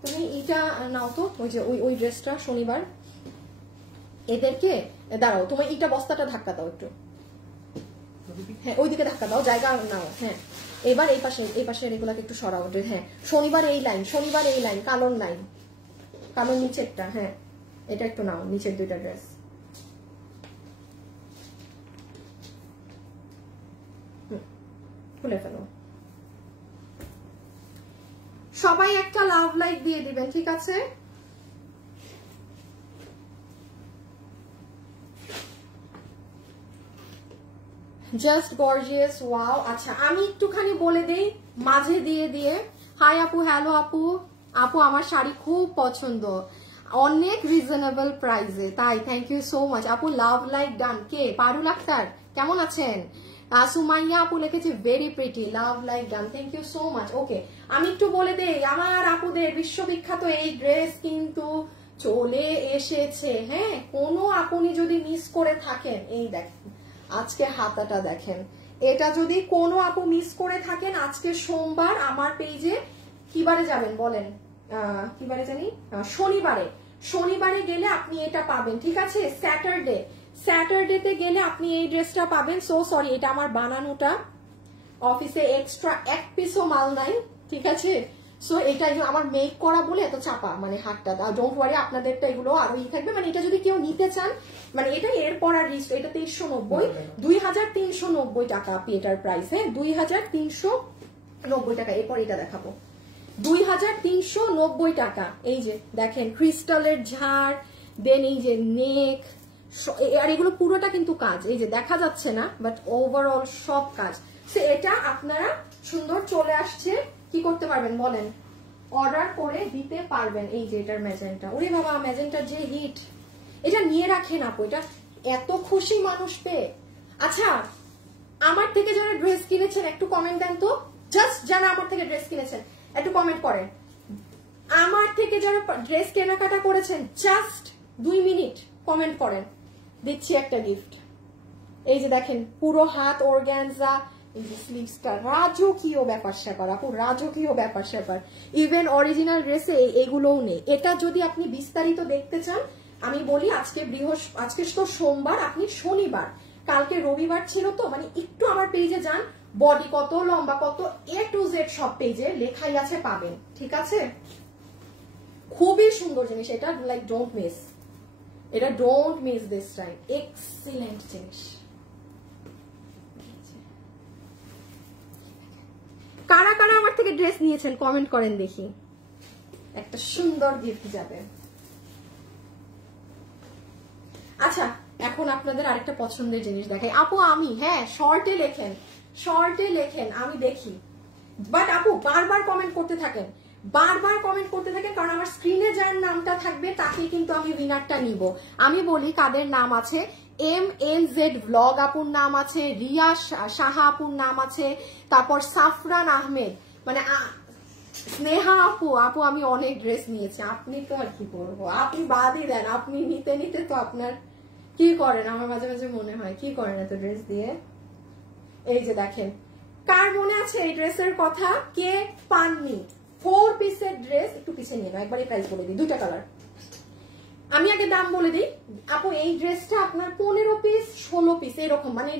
তুমি এইটা নাও তো, ওই যে ওই ড্রেসটা শনিবার, এদেরকে দাঁড়াও, তোমার এইটা বস্তাটা ধাক্কা দাও একটু, হ্যাঁ ওইদিকে ধাক্কা দাও, জায়গা নাও। হ্যাঁ, এবার এই পাশে এগুলাকে একটু সরাও। হ্যাঁ, শনিবার এই লাইন, শনিবার এই লাইন, কালোর লাইন, কালোর নিচেরটা। হ্যাঁ, এটা একটু নাও, নিচের দুইটা ড্রেস। খুলে ফেলো। সবাই একটা লাভ লাইক দিয়ে দিবেন, ঠিক আছে? Just gorgeous, wow. আচ্ছা, আমি একটুখানি বলে দেই মাঝে দিয়ে। হাই আপু, হ্যালো আপু, আপু আমার শাড়ি খুব পছন্দ, অনেক রিজনেবল প্রাইসে, তাই থ্যাংক ইউ সো মাচ আপু। লাভ লাইক ডান। কে? পারুল আক্তার, কেমন আছেন? সুমাইয়া আপু লিখেছে very pretty, love like done, thank you so much. Okay, আমি একটু বলে দেই আমার আপুদের বিশ্ববিখ্যাত এই ড্রেস কিন্তু চলে এসেছে। হ্যাঁ, কোনো আপনি যদি মিস করে থাকেন, এই দেখেন আজকে হাতাটা দেখেন, এটা যদি কোনো আপু মিস করে থাকেন, আজকে সোমবার আমার পেজে কি বারে যাবেন বলেন? কি বারে জানি, শনিবারে গেলে আপনি এটা পাবেন, ঠিক আছে? স্যাটারডেতে গেলে আপনি এই ড্রেসটা পাবেন। সো সরি, এটা আমার বানানোটা, অফিসে এক্সট্রা এক পিসও মাল নাই, ঠিক আছে? সো এটা আমার মেক করা বলে এত চাপা, মানে হাতটা। ডোন্ট ওয়ারি, আপনাদেরটা এগুলো আরো থাকবে। মানে এটা যদি কেউ নিতে চান, মানে এটা এরপর আর রিস্ক, এটা 2390, 2390 টাকা আপনি এটার প্রাইস। হ্যাঁ, 2390 টাকা। এরপর এটা দেখাবো 2390 টাকা। এই যে দেখেন ক্রিস্টালের ঝাড়, দেন এই যে নেক, আর এগুলো পুরোটা কিন্তু কাজ, এই যে দেখা যাচ্ছে না, বাট ওভারঅল সব কাজ। সো এটা আপনারা সুন্দর চলে আসছে, কি করতে পারবেন বলেন? অর্ডার করে দিতে পারবেন। এই যে এটার ম্যাজেন্টা, ওরে বাবা ম্যাজেন্টার যে হিট, এটা নিয়ে রাখেন আপু, এটা এত খুশি মানুষ পেয়ে। আচ্ছা, আমার থেকে যারা ড্রেস কিনেছেন একটু কমেন্ট দেন তো, জাস্ট যারা আমার থেকে ড্রেস কিনেছেন একটু কমেন্ট করেন। আমার থেকে যারা ড্রেস কেনাকাটা করেছেন জাস্ট 2 মিনিট কমেন্ট করেন, দিচ্ছি একটা গিফট। এই যে দেখেন পুরো হাত অর্গানজা, এই যে স্লিভসটা রাজকীয় ব্যাপার স্যাপার আপু, রাজকীয় ব্যাপার স্যাপার। ইভেন অরিজিনাল ড্রেসে এগুলোও নেই। এটা যদি আপনি বিস্তারিত দেখতে চান, আমি বলি আজকে তো সোমবার, আপনি শনিবার, কালকে রবিবার ছিল তো, মানে একটু আমার পেজে যান, বডি কত, লম্বা কত, A to Z সব পেজে লেখাই আছে, পাবেন। ঠিক আছে, খুবই সুন্দর জিনিস এটা, লাইক ডোন্ট মিস এটা, don't miss this time, excellent জিনিস। কারা কারা আমার থেকে ড্রেস নিয়েছেন কমেন্ট করেন দেখি, একটা সুন্দর গিফট যাবে। আচ্ছা, এখন আপনাদের আরেকটা পছন্দের জিনিস দেখাই আপু। আমি শর্টে লেখেন, আমি দেখি, বাট আপু বারবার কমেন্ট করতে থাকেন, কারণ আমার স্ক্রিনে যার নামটা থাকবে তাকে কিন্তু আমি উইনারটা নিব। আমি বলি কাদের নাম আছে, MLZ ব্লগ আপুর নাম আছে, রিয়া সাহা আপুর নাম আছে, তারপর সাফরান আহমেদ, মানে স্নেহা আপু আমি অনেক ড্রেস নিয়েছি, আপনি তো আর কি করবো, আপনি বাদই দেন, আপনি নিতে তো আপনার কি করেন, আমার মাঝে মাঝে মনে হয় কি করেন এত ড্রেস দিয়ে। এই যে দেখেন, কার মনে আছে এই ড্রেসের কথা, কে পাননি? 4 পিসের ড্রেস, একটু পিছিয়ে নিয়ে নাও, একবারই প্রাইস বলে দিই, 2টা কালার। আমি আগে দাম বলে দিই আপু, এই ড্রেসটা আপনার 15 পিস 16 পিস এরকম, মানে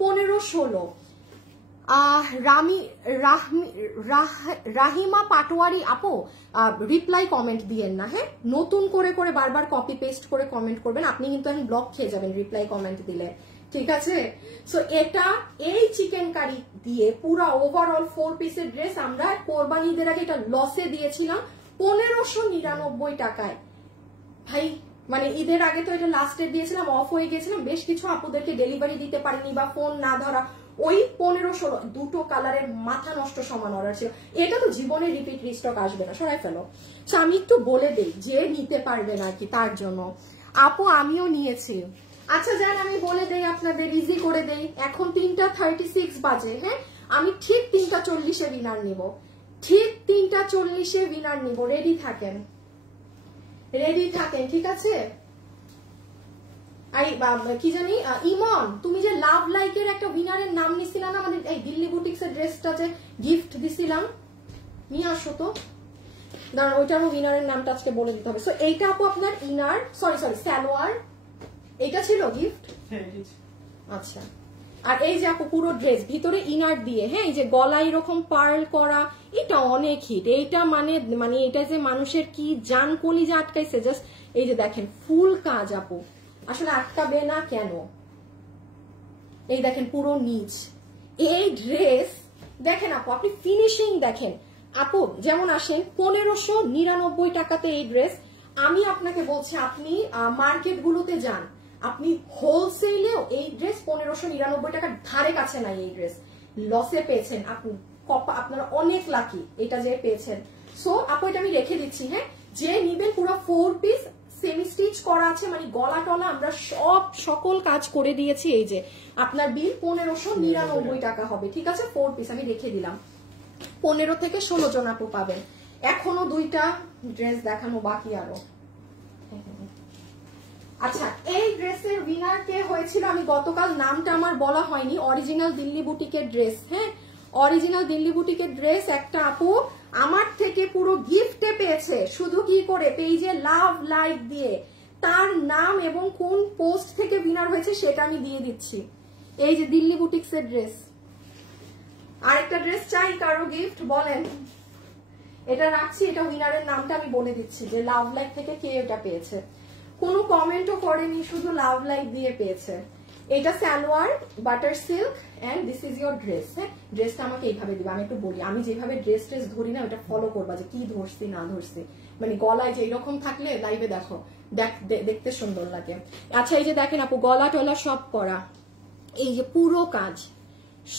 15-16। রাহিমা পাটোয়ারি আপু, রিপ্লাই কমেন্ট দিয়েন না, হ্যাঁ, নতুন করে বারবার কপি পেস্ট করে কমেন্ট করবেন, আপনি কিন্তু এখন ব্লক খেয়ে যাবেন রিপ্লাই কমেন্ট দিলে, ঠিক আছে? সো এটা এই চিকেন কারি দিয়ে পুরা ওভারঅল 4 পিসের ড্রেস আমরা কোরবানি ঈদের আগে এটা লসে দিয়েছিলাম 1599 টাকায়। ভাই মানে ঈদের আগে তো এটা লাস্টে দিয়েছিলাম, অফ হয়ে গেছিলাম, বেশ কিছু আপুদেরকে ডেলিভারি দিতে পারিনি বা ফোন না ধরা, ওই 15-16 দুটো কালারের মাথা নষ্ট সমান অর্ডার ছিল। এটা তো জীবনে রিপিট রিস্টক আসবে না, সরাই ফেলো। আমি একটু বলে দেই যে নিতে পারবে না কি, তার জন্য আপু আমিও নিয়েছি। আচ্ছা যান, আমি বলে দেই আপনাদের, ইজি করে দেই, এখন 3:36 বাজে, হ্যাঁ, আমি ঠিক 3:40-এ উইনার নিব, ঠিক 3:40-এ উইনার নিব, রেডি থাকেন, ঠিক আছে? কি জানি ইমন, তুমি যে লাভ লাইকের একটা উইনারের নাম নিছিলা না, আমাদের এই দিল্লি বুটিক্সের ড্রেসটা যে গিফট দিছিলাম, নিয়ে আসো তো, দাঁড়ান, ওইটার উইনারের নামটা আজকে বলে দিতে হবে। সো এইটা আপু আপনার ইনার, সরি সালোয়ার, এইটা ছিল গিফট, আচ্ছা। আর এই যে আপু পুরো ড্রেস ভিতরে ইনার দিয়ে, হ্যাঁ, এই যে গলায় এরকম পার্ল করা, এটা অনেক হিট, এইটা মানে এটা যে মানুষের কি জান কলিজা আটকাইছে, জাস্ট এই যে দেখেন ফুল কাজ আপু, আসলে আটকাবে না কেন, এই দেখেন পুরো নিচ, এই ড্রেস দেখেন আপু, আপনি ফিনিশিং দেখেন আপু, যেমন আসেন 1599 টাকাতে এই ড্রেস। আমি আপনাকে বলছি, আপনি মার্কেট গুলোতে যান, আপনি হোলসেলেও এই ড্রেস 1599 টাকার ধারে কাছে নাই, এই ড্রেস লসে পেয়েছেন আপনি, আপনারা অনেক লাকি এটা যে পেয়েছেন। সো আপু এটা আমি রেখে দিচ্ছি, হ্যাঁ, যে নিবেন পুরো 4 পিস সেমি স্টিচ করা আছে, মানে গলা টলা আমরা সকল কাজ করে দিয়েছি। এই যে আপনার বিল 1599 টাকা হবে, ঠিক আছে? 4 পিস আমি রেখে দিলাম, 15 থেকে 16 জন আপু পাবেন। এখনো 2টা ড্রেস দেখানো বাকি আরো। আচ্ছা, এই ড্রেসের উইনার কে হয়েছিল আমি গতকাল, নামটা আমার বলা হয়নি, অরিজিনাল দিল্লি বুটিকের ড্রেস, হ্যাঁ, অরিজিনাল দিল্লি বুটিকের ড্রেস একটা আপু আমার থেকে পুরো গিফটে পেয়েছে, শুধু কি করে, পেজে লাভ লাইক দিয়ে, তার নাম এবং কোন পোস্ট থেকে উইনার হয়েছে সেটা আমি দিয়ে দিচ্ছি। এই যে দিল্লি বুটিক্সের ড্রেস, আরেকটা ড্রেস চাই কারো গিফট বলেন, এটা রাখছি, এটা উইনারের নামটা আমি বলে দিচ্ছি যে লাভ লাইক থেকে কে এটা পেয়েছে, কোনো কমেন্টও করেনি, শুধু লাভ লাইক দিয়ে পেয়েছে। এটা salwar butter silk and this is your dress, হ্যাঁ, ড্রেসটা আমাকে এইভাবে দিবা, আমি একটু বলি, আমি যেভাবে ড্রেস ধরি না, ওটা ফলো করবা যে কি ধরছি না ধরছি, মানে গলায় যে এরকম থাকলে লাইভে দেখো, দেখতে সুন্দর লাগে। আচ্ছা এই যে দেখেন আপু, গলা টলা সব করা, এই যে পুরো কাজ,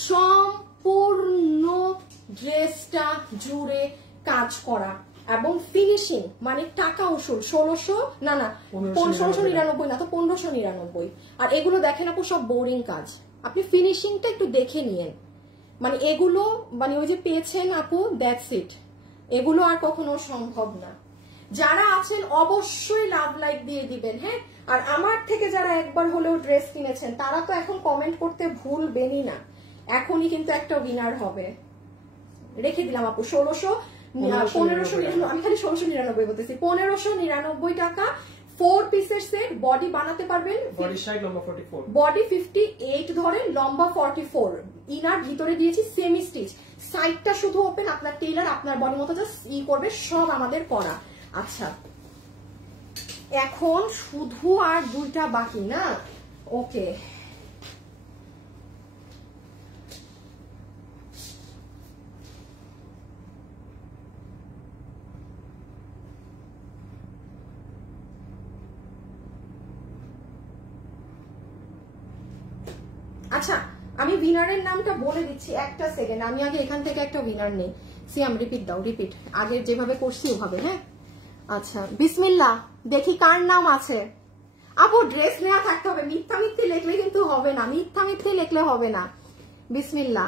সম্পূর্ণ ড্রেসটা জুড়ে কাজ করা এবং ফিনিশিং, মানে টাকা উসুল 1699 না তো 1599। আর এগুলো দেখেন আপু সব বোরিং কাজ, আপনি ফিনিশিংটা একটু দেখে নিয়েন, মানে এগুলো মানে ওই যে পেয়েছেন আপু, দ্যাটস ইট, এগুলো আর কখনো সম্ভব না। যারা আছেন অবশ্যই লাভ লাইক দিয়ে দিবেন, হ্যাঁ, আর আমার থেকে যারা একবার হলেও ড্রেস কিনেছেন তারা তো এখন কমেন্ট করতে ভুলবেনই না, এখনই কিন্তু একটা উইনার হবে। রেখে দিলাম আপু 1599, আমি খালি 1699 বলতেছি, 1599 টাকা। 4 পিসের সেট, বডি বানাতে পারবেন, বডি সাইজ লম্বা 44, বডি 58 ধরেন, লম্বা 44, ইনার ভিতরে দিয়েছি সেমি স্টিচ, সাইডটা শুধু ওপেন, আপনার টেইলার আপনার বডি মতো জাস্ট করবে, সব আমাদের করা। আচ্ছা এখন শুধু আর 2টা বাকি না? ওকে, আচ্ছা আমি উইনারের নামটা বলে দিচ্ছি, একটা সেকেন্ড, আমি আগে এখান থেকে একটা উইনার নেই। সিয়াম রিপিট দাও, রিপিট, আগে যেভাবে করছি ওভাবে। হ্যাঁ আচ্ছা, বিসমিল্লাহ, দেখি কার নাম আছে। আপু ড্রেস নেওয়া থাকতে হবে, মিথ্যা মিথ্যে লেখলে কিন্তু হবে না, মিথ্যা মিথ্যে লেখলে হবে না। বিসমিল্লাহ,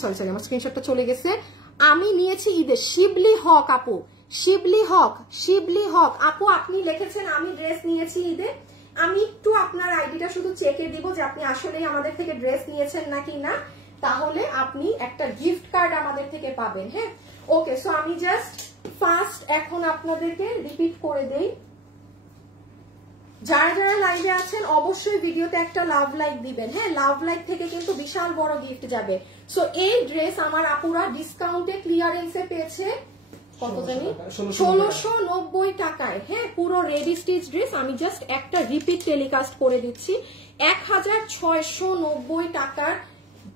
সরি আমার স্ক্রিনশটটা চলে গেছে। আমি নিয়েছি ঈদে, শিবলি হক আপু, শিবলি হক, শিবলি হক আপু আপনি লিখেছেন আমি ড্রেস নিয়েছি ঈদে। আমি একটু আপনার আইডিটা শুধু চেকে দিব যে আপনি আসলেই আমাদের থেকে ড্রেস নিয়েছেন নাকি না, তাহলে আপনি একটা গিফট কার্ড আমাদের থেকে পাবেন। হ্যাঁ ওকে, সো আমি জাস্ট ফার্স্ট এখন আপনাদেরকে রিপিট করে দেই। যারা যারা লাইভে আছেন অবশ্যই ভিডিওতে একটা লাভ লাইক দিবেন। হ্যাঁ লাভ লাইক থেকে কিন্তু বিশাল বড় গিফট যাবে। সো এই ড্রেস আমার আপুরা ডিসকাউন্টে ক্লিয়ারেন্সে পেয়েছে কত জানি 1690 টাকায়। হ্যাঁ পুরো রেডি স্টিচ ড্রেস, আমি জাস্ট একটা রিপিট টেলিকাস্ট করে দিচ্ছি, 1690 টাকার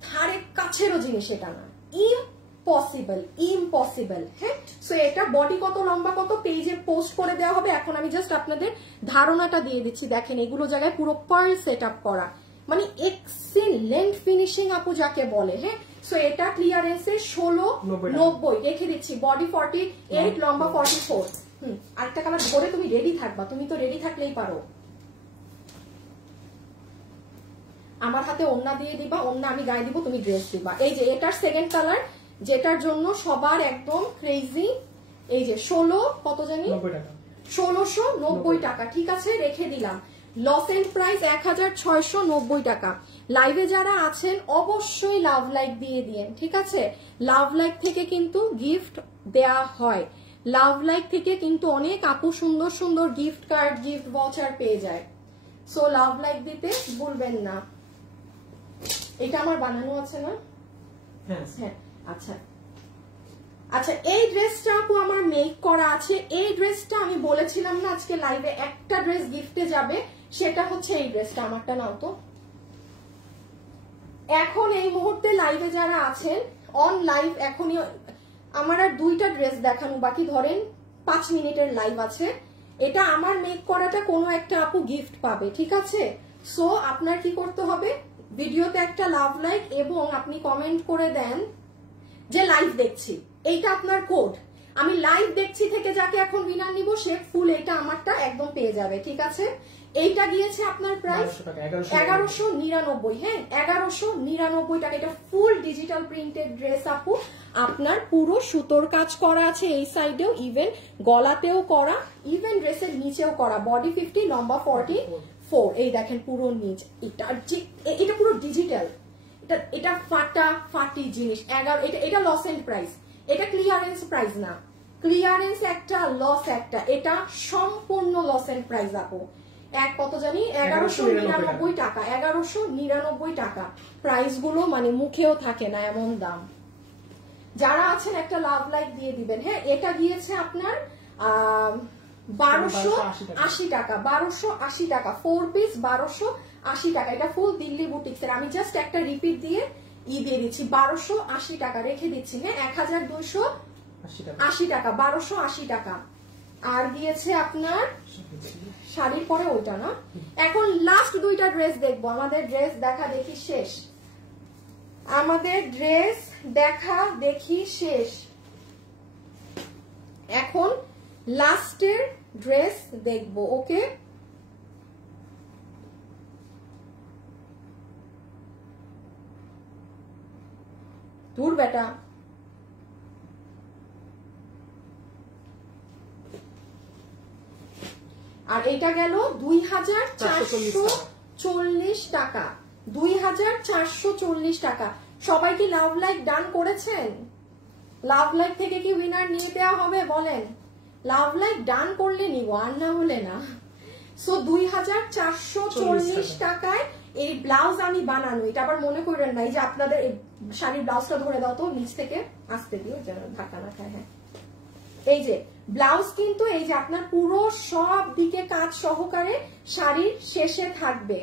ধারে কাছেরও জিনিস এটা না, ইম্পসিবল, ইম্পসিবল। হ্যাঁ সো এটা বডি কত লম্বা কত পেজে পোস্ট করে দেওয়া হবে। এখন আমি জাস্ট আপনাদের ধারণাটা দিয়ে দিচ্ছি। দেখেন এগুলো জায়গায় পুরো পার্ল সেট আপ করা, মানে এক্সিলেন্ট ফিনিশিং আপু যাকে বলে। হ্যাঁ সো এটা ক্লিয়ারেন্সে 1690 রেখে দিচ্ছি, বডি 48, লম্বা 44। আরেকটা কালার ধরে তুমি রেডি থাকবা, তুমি তো রেডি থাকলেই পারো। আমার হাতে ওড়না দিয়ে দিবা, ওড়না আমি গায়ে দিব, তুমি ড্রেস দিবা। এই যে এটার সেকেন্ড কালার, যেটার জন্য সবার একদম ক্রেজি, এই যে 16 কত জানি 1690 টাকা। ঠিক আছে রেখে দিলাম। লস এন্ড প্রাইস 1690 টাকা। লাইভে যারা আছেন অবশ্যই লাভ লাইক দিয়ে দিয়েন, ঠিক আছে? লাভ লাইক থেকে কিন্তু গিফট দেয়া হয়, লাভ লাইক থেকে কিন্তু অনেক আপু সুন্দর সুন্দর গিফট কার্ড, গিফট ভাউচার পেয়ে যায়। সো লাভ লাইক দিতে ভুলবেন না। এটা আমার বানানো আছে না? হ্যাঁ আচ্ছা আচ্ছা, এই ড্রেসটা আপু আমার মেক করা আছে। এই ড্রেসটা আমি বলেছিলাম না আজকে লাইভে একটা ড্রেস গিফটে যাবে, সেটা হচ্ছে এই ড্রেসটা। আমারটা নাও তো। এখন এই মুহূর্তে লাইভে যারা আছেন অন লাইভ, এখনই আমার আর 2টা ড্রেস দেখানো বাকি, ধরেন 5 মিনিটের লাইভ আছে। এটা আমার মেক করাটা কোনো একটা আপু গিফট পাবে, ঠিক আছে? সো আপনার কি করতে হবে, ভিডিওতে একটা লাভ লাইক এবং আপনি কমেন্ট করে দেন যে লাইভ দেখছি, এইটা আপনার কোড। আমি লাইভ দেখছি থেকে যাকে এখন উইনার নিব সে ফুল এটা আমারটা একদম পেয়ে যাবে, ঠিক আছে? এইটা গিয়েছে আপনার প্রাইস 1199। হ্যাঁ 1199 টাকা। এটা ফুল ডিজিটাল প্রিন্টেড ড্রেস আপু, আপনার পুরো সুতোর কাজ করা আছে এই সাইডেও, ইভেন গলাতেও করা, ইভেন ড্রেসের নিচেও করা। বডি 50, লম্বা 44। এই দেখেন পুরো নিচ, এটা পুরো ডিজিটাল। এটা ফাটাফাটি জিনিস। এটা লস এন্ড প্রাইস, এটা ক্লিয়ারেন্স প্রাইস না। ক্লিয়ারেন্স একটা, লস একটা, এটা সম্পূর্ণ লস এন্ড প্রাইস আপু। এক কত জানি 1199 টাকা, 1199 টাকা। প্রাইস গুলো মানে মুখেও থাকে না এমন দাম। যারা আছেন একটা লাভ লাইক দিয়ে দিবেন। হ্যাঁ এটা গিয়েছে আপনার 1280 টাকা, 1280 টাকা। 4 পিস 1280 টাকা। এটা ফুল দিল্লি বুটিক্সের। আমি জাস্ট একটা রিপিট দিয়ে দিয়ে দিচ্ছি, 1280 টাকা রেখে দিচ্ছি। হ্যাঁ 1280 টাকা, 1280 টাকা। আর দিয়েছে আপনার শাড়ির পরে ওইটা না। এখন লাস্ট 2টা ড্রেস দেখবো, আমাদের ড্রেস দেখা দেখি শেষ, আমাদের ড্রেস দেখা দেখি শেষ। এখন লাস্টের ড্রেস দেখবো, ওকে? দূর বেটা, আর এটা গেল 2440 2040 টাকা, 2440 টাকা। সবাই কি লাভ লাইক ডান করেছেন? লাভ লাইক থেকে কি উইনার নিয়ে দেওয়া হবে বলেন? লাভ লাইক ডান করলে নিব, আর না হলে না। সো 2440 টাকায় এই ব্লাউজ আমি বানানো। এটা আবার মনে করেন না এই যে আপনাদের শাড়ির ব্লাউজটা ধরে দাও তো নিচ থেকে, আসতে দিও যেন ধাক্কা না খায়। হ্যাঁ, এই যে ব্লাউজ কিন্তু এই যে আপনার পুরো সব দিকে কাজ সহকারে শাড়ির শেষে থাকবে,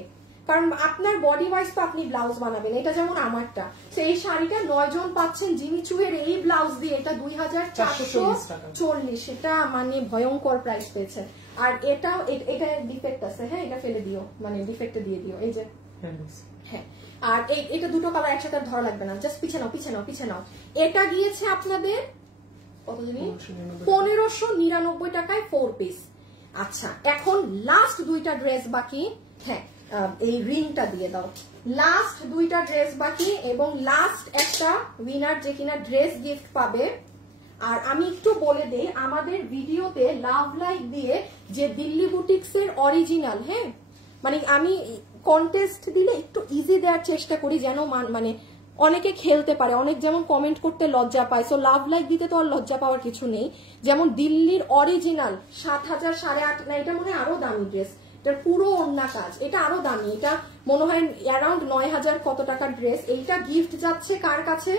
কারণ আপনার বডি ওয়াইজ তো আপনি ব্লাউজ বানাবেন। এটা যেমন আমারটা, এই শাড়িটা 9 জন পাচ্ছেন জিমি চুয়ের এই ব্লাউজ দিয়ে, এটা 2440। এটা মানে ভয়ঙ্কর প্রাইস পেয়েছেন। আর এটা ডিফেক্ট আছে, হ্যাঁ এটা ফেলে দিও, মানে ডিফেক্টে দিয়ে দিও। এই যে হ্যাঁ, আর এটা দুটো কালার একসাথে ধরা লাগবে না, জাস্ট পিছে নাও পিছে নাও পিছে নাও। এটা গিয়েছে আপনাদের কত জানি 1599 টাকায় 4 পিস। আচ্ছা, এখন লাস্ট দুইটা ড্রেস বাকি। হ্যাঁ, এই রিংটা দিয়ে দাও। লাস্ট দুইটা ড্রেস বাকি এবং লাস্ট একটা উইনার যে কিনা ড্রেস গিফট পাবে। আর আমি একটু বলে দেই, আমাদের ভিডিওতে লাভ লাইক দিয়ে যে দিল্লি বুটিক্স এর অরিজিনাল, হ্যাঁ মানে আমি কন্টেস্ট দিলে একটু ইজি দেওয়ার চেষ্টা করি যেন মানে অনেকে খেলতে পারে, অনেক যেমন কমেন্ট করতে লজ্জা পায়। সো লাভ লাইক দিতে তো আর লজ্জা পাওয়ার কিছু নেই। যেমন দিল্লির অরিজিনাল 7000 8.5 না, এটা মনে হয় আরো দামি ড্রেস, এটার পুরো ওড়না কাজ, এটা আরো দামি, এটা মনে হয় অ্যারাউন্ড 9000 কত টাকার ড্রেস। এইটা গিফট যাচ্ছে কার কাছে?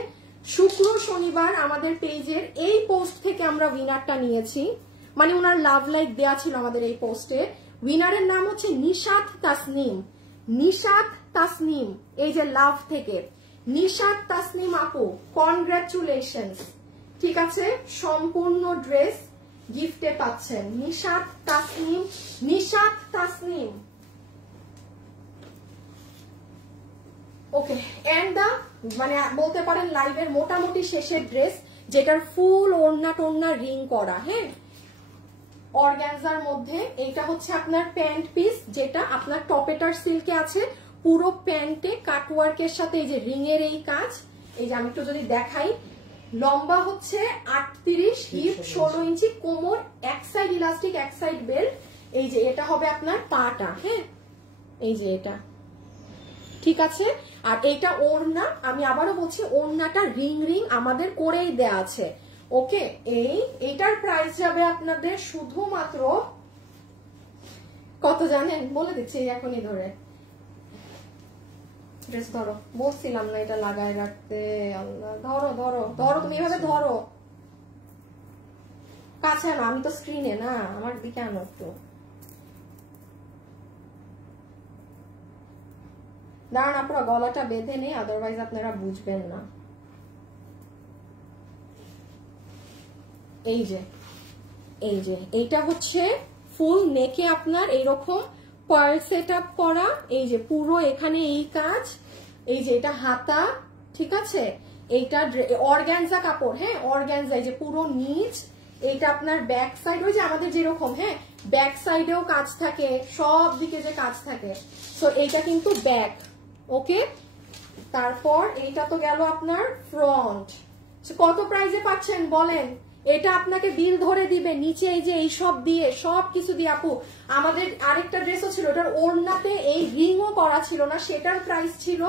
শুক্র শনিবার আমাদের পেজের এই পোস্ট থেকে আমরা উইনারটা নিয়েছি, মানে ওনার লাভ লাইক দেয়া ছিল আমাদের এই পোস্টে। উইনারের নাম হচ্ছে নিশাত তাসনিম। নিশাত তাসনিম, এই যে লাভ থেকে নিশাত তাসনিম আপু, কনগ্রাচুলেশনস। ঠিক আছে, সম্পূর্ণ ড্রেস গিফটে পাচ্ছেন নিশাত তাসনিম। নিশাত তাসনিম, ওকে। এন্ড দা মানে বলতে পারেন লাইভের মোটামুটি শেষের ড্রেস, যেটার ফুল ওড়না টোড়না রিং করা, হ্যাঁ অর্গানজার মধ্যে। এইটা হচ্ছে আপনার প্যান্ট পিস, যেটা আপনার টপেটার সিল্কে আছে, পুরো প্যান্টে কাটওয়ার্কের সাথে এই যে রিং এর এই কাজ। এই যে আমি একটু যদি দেখাই, লম্বা হচ্ছে 38, হিপ 16 ইঞ্চি, কোমর এক সাইড ইলাস্টিক এক সাইড বেল্ট। এই যে এটা হবে আপনার পাটা, হ্যাঁ এই যে এটা, ঠিক আছে। আর এইটা ওড়না, আমি আবারও বলছি ওড়নাটা রিং রিং আমাদের করেই দেয়া আছে, ওকে। এইটার প্রাইস যাবে আপনাদের শুধুমাত্র কত জানেন? বলে দিচ্ছি এখনই ধরে। ড্রেস ধরো, বলছিলাম না এটা লাগায় রাখতে। আল্লাহ, ধরো ধরো ধরো, তুমি এভাবে ধরো, কাছে আনো, আমি তো স্ক্রিনে না, আমার দিকে আনো একটু। দাঁড়ান আপনারা গলাটা বেঁধে নেই, আদারওয়াইজ আপনারা বুঝবেন না। এই যে এইটা হচ্ছে ফুল নেকে আপনার এইরকম পার্ল সেট আপ করা, এই যে পুরো এখানে এই কাজ, এই যে এটা হাতা, ঠিক আছে। এইটা অর্গানজা কাপড়, হ্যাঁ অর্গানজা, এই যে পুরো নিচ। এইটা আপনার ব্যাক সাইড, ওই যে আমাদের যেরকম, হ্যাঁ ব্যাক সাইডেও কাজ থাকে, সব দিকে যে কাজ থাকে। সো এইটা কিন্তু ব্যাক, ওকে। তারপর এইটা তো গেল আপনার ফ্রন্ট। কত প্রাইসে পাচ্ছেন বলেন? এটা আপনাকে বিল ধরে দিবে নিচে, এই যে এইসব দিয়ে সবকিছু দিয়ে। আপু আমাদের আরেকটা ড্রেসও ছিল, ওটার ওড়নাতে এই রিংও করা ছিল না, সেটার প্রাইস ছিল,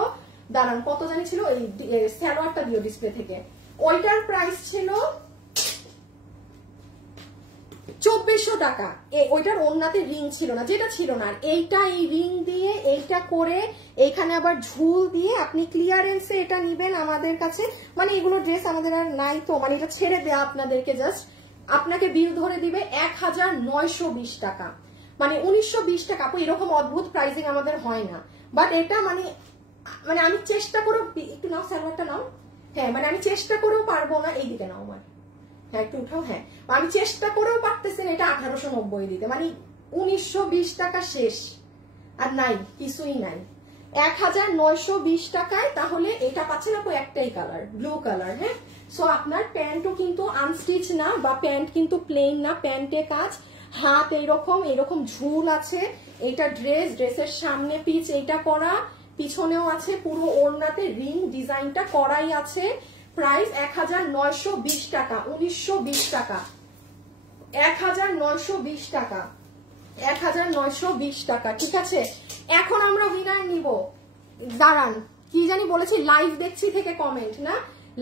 দাঁড়ান কত জানি ছিল, এই সালোয়ারটা দিও ডিসপ্লে থেকে, ওইটার প্রাইস ছিল 2400 টাকা। ওইটার ওড়নাতে রিং ছিল না, যেটা ছিল না। আর এইটা এই রিং দিয়ে এইটা করে এইখানে আবার ঝুল দিয়ে আপনি ক্লিয়ারেন্সে এটা নিবেন আমাদের কাছে। মানে এগুলো ড্রেস আমাদের আর নাই তো, মানে এটা ছেড়ে দেয়া আপনাদেরকে, জাস্ট আপনাকে বিল ধরে দিবে 1920 টাকা, মানে 1920 টাকা। আপু এরকম অদ্ভুত প্রাইসিং আমাদের হয় না, বাট এটা মানে আমি চেষ্টা করেও, একটু নাও সালোয়ারটা নাও, হ্যাঁ মানে আমি চেষ্টা করেও পারবো না, এই দিকে নাও আমার, হ্যাঁ একটু উঠাও, হ্যাঁ আমি চেষ্টা করেও পারতেছেন এটা 1890 দিতে, মানে 1920 টাকা শেষ, আর নাই কিছুই নাই। 1920 টাকায় তাহলে এটা পাচ্ছেন আপু একটাই কালার, ব্লু কালার, হ্যাঁ। সো আপনার প্যান্টও কিন্তু আনস্টিচ না, বা প্যান্ট কিন্তু প্লেন না, প্যান্টে কাজ, হাত এইরকম ঝুল আছে। এটা ড্রেসের সামনে পিচ এইটা করা, পিছনেও আছে, পুরো ওড়নাতে রিং ডিজাইনটা করাই আছে। প্রাইস 1920 টাকা, 1920 টাকা, 1920 টাকা, 1920 টাকা, ঠিক আছে। এখন আমরা উইনার নিব, দাঁড়ান কি জানি বলেছি, লাইভ দেখছি থেকে কমেন্ট, না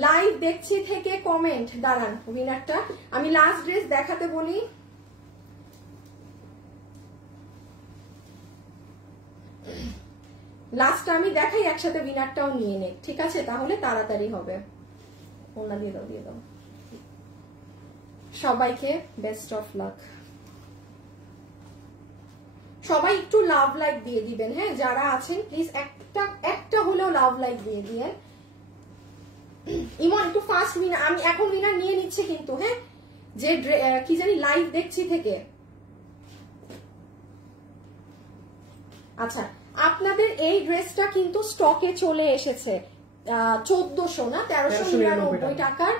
লাইভ দেখছি থেকে কমেন্ট, দাঁড়ান উইনারটা আমি লাস্ট ড্রেস দেখাতে বলি। লাস্টটা আমি দেখাই, একসাথে উইনারটাও নিয়ে নে, ঠিক আছে? তাহলে তাড়াতাড়ি হবে। ওনা দিয়ে দাও, দিয়ে দাও। সবাইকে বেস্ট অফ লাক। সবাই একটু লাভ লাইক দিয়ে দিবেন, হ্যাঁ যারা আছেন প্লিজ একটা হলেও লাভ লাইক দিয়ে দিয়ে। ইমন একটু ফাস্ট উইনার, আমি এখন উইনার নিয়ে নিচ্ছি কিন্তু, হ্যাঁ যে কি জানি লাইভ দেখছি থেকে। আচ্ছা, আপনাদের এই ড্রেসটা কিন্তু স্টকে চলে এসেছে 1400 না 1399 টাকার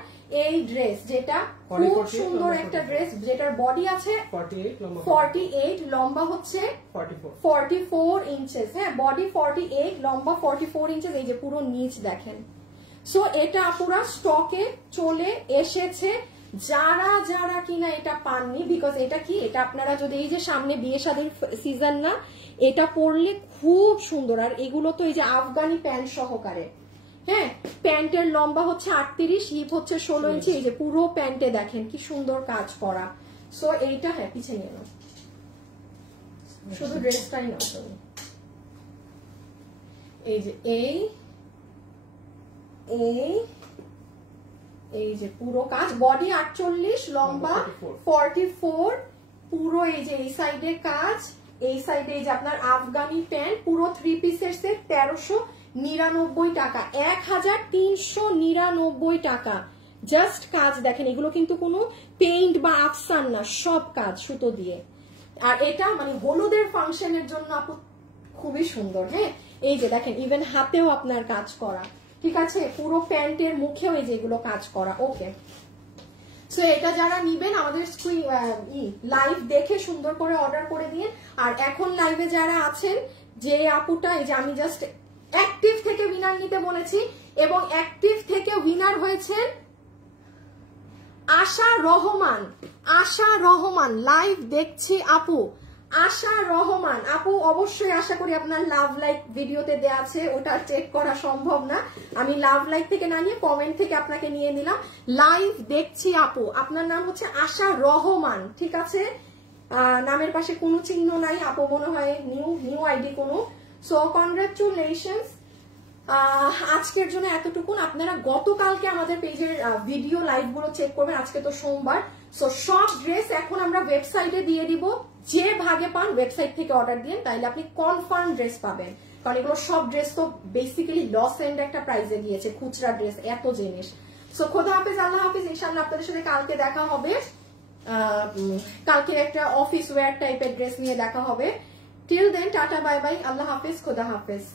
এই ড্রেস, যেটা খুব সুন্দর একটা ড্রেস, যেটার বডি আছে 48, লম্বা হচ্ছে 44 ইঞ্চেস, হ্যাঁ বডি 48, লম্বা 44 ইঞ্চেস, এই যে পুরো নিচ দেখেন। সো এটা পুরো স্টকে চলে এসেছে, যারা যারা কিনা এটা পাননি, বিকজ এটা কি, এটা আপনারা যদি এই যে সামনে বিয়ে শাদীর সিজন না, এটা পরলে খুব সুন্দর। আর এগুলো তো এই যে আফগানি প্যান্ট সহকারে, হ্যাঁ প্যান্টের লম্বা হচ্ছে 38, হিপ হচ্ছে 16 ইঞ্চি, এই যে পুরো প্যান্টে দেখেন কি সুন্দর কাজ করা। সো এইটা হ্যাঁ পিছিয়ে নিয়ে নাও, শুধু ড্রেসটাই নাও তুমি। এই যে এই যে পুরো কাজ, বডি 48, লম্বা 44, পুরো এই যে এই সাইডে কাজ, এই সাইডে এই যে আপনার আফগানি প্যান্ট, পুরো 3 পিসের সেট 1399 টাকা, 1399 টাকা। জাস্ট কাজ দেখেন, এগুলো কিন্তু কোনো পেইন্ট বা আফসান না, সব কাজ সুতো দিয়ে। আর এটা মানে হলুদের ফাংশনের জন্য আপু খুবই সুন্দর, হ্যাঁ এই যে দেখেন ইভেন হাতেও আপনার কাজ করা, ঠিক আছে? পুরো প্যান্টের মুখেও এই যে এগুলো কাজ করা। ওকে, সো এটা যারা নিবেন আমাদের লাইভ দেখে সুন্দর করে অর্ডার করে দিয়ে। আর এখন লাইভে যারা আছেন, যে আপুটা এই যে আমি জাস্ট অ্যাক্টিভ থেকে উইনার নিতে বলেছি, এবং অ্যাক্টিভ থেকে উইনার হয়েছেন আশা রহমান। আশা রহমান লাইভ দেখছি আপু, আশা রহমান আপু, অবশ্যই আশা করি আপনার লাভ লাইক ভিডিওতে দেয়া আছে, ওটা চেক করা সম্ভব না, আমি লাভ লাইক থেকে না নিয়ে কমেন্ট থেকে আপনাকে নিয়ে নিলাম। লাইভ দেখছি আপু, আপনার নাম হচ্ছে আশা রহমান, ঠিক আছে? নামের পাশে কোনো চিহ্ন নাই, আপু মনে হয় নিউ আইডি কোনো। So congratulations. আজকের জন্য এতটুকুন। আপনারা গতকালকে আমাদের পেজের ভিডিও লাইভ গুলো চেক করবেন, আজকে তো সোমবার। সো সব ড্রেস এখন আমরা ওয়েবসাইটে দিয়ে দিব, যে ভাগে পান ওয়েবসাইট থেকে অর্ডার দিয়ে, তাইলে আপনি কনফার্ম ড্রেস পাবেন, কারণ এগুলো সব ড্রেস তো বেসিক্যালি লস এন্ড একটা প্রাইসে গিয়েছে, খুচরা ড্রেস এত জিনিস। সো খোদা হাফেজ, আল্লাহ হাফেজ, ইনশাআল্লাহ আপনাদের সাথে কালকে দেখা হবে, কালকে একটা অফিস ওয়্যার টাইপের ড্রেস নিয়ে দেখা হবে। Till then tata bye bye, আল্লাহ হাফেজ, খোদা হাফেজ।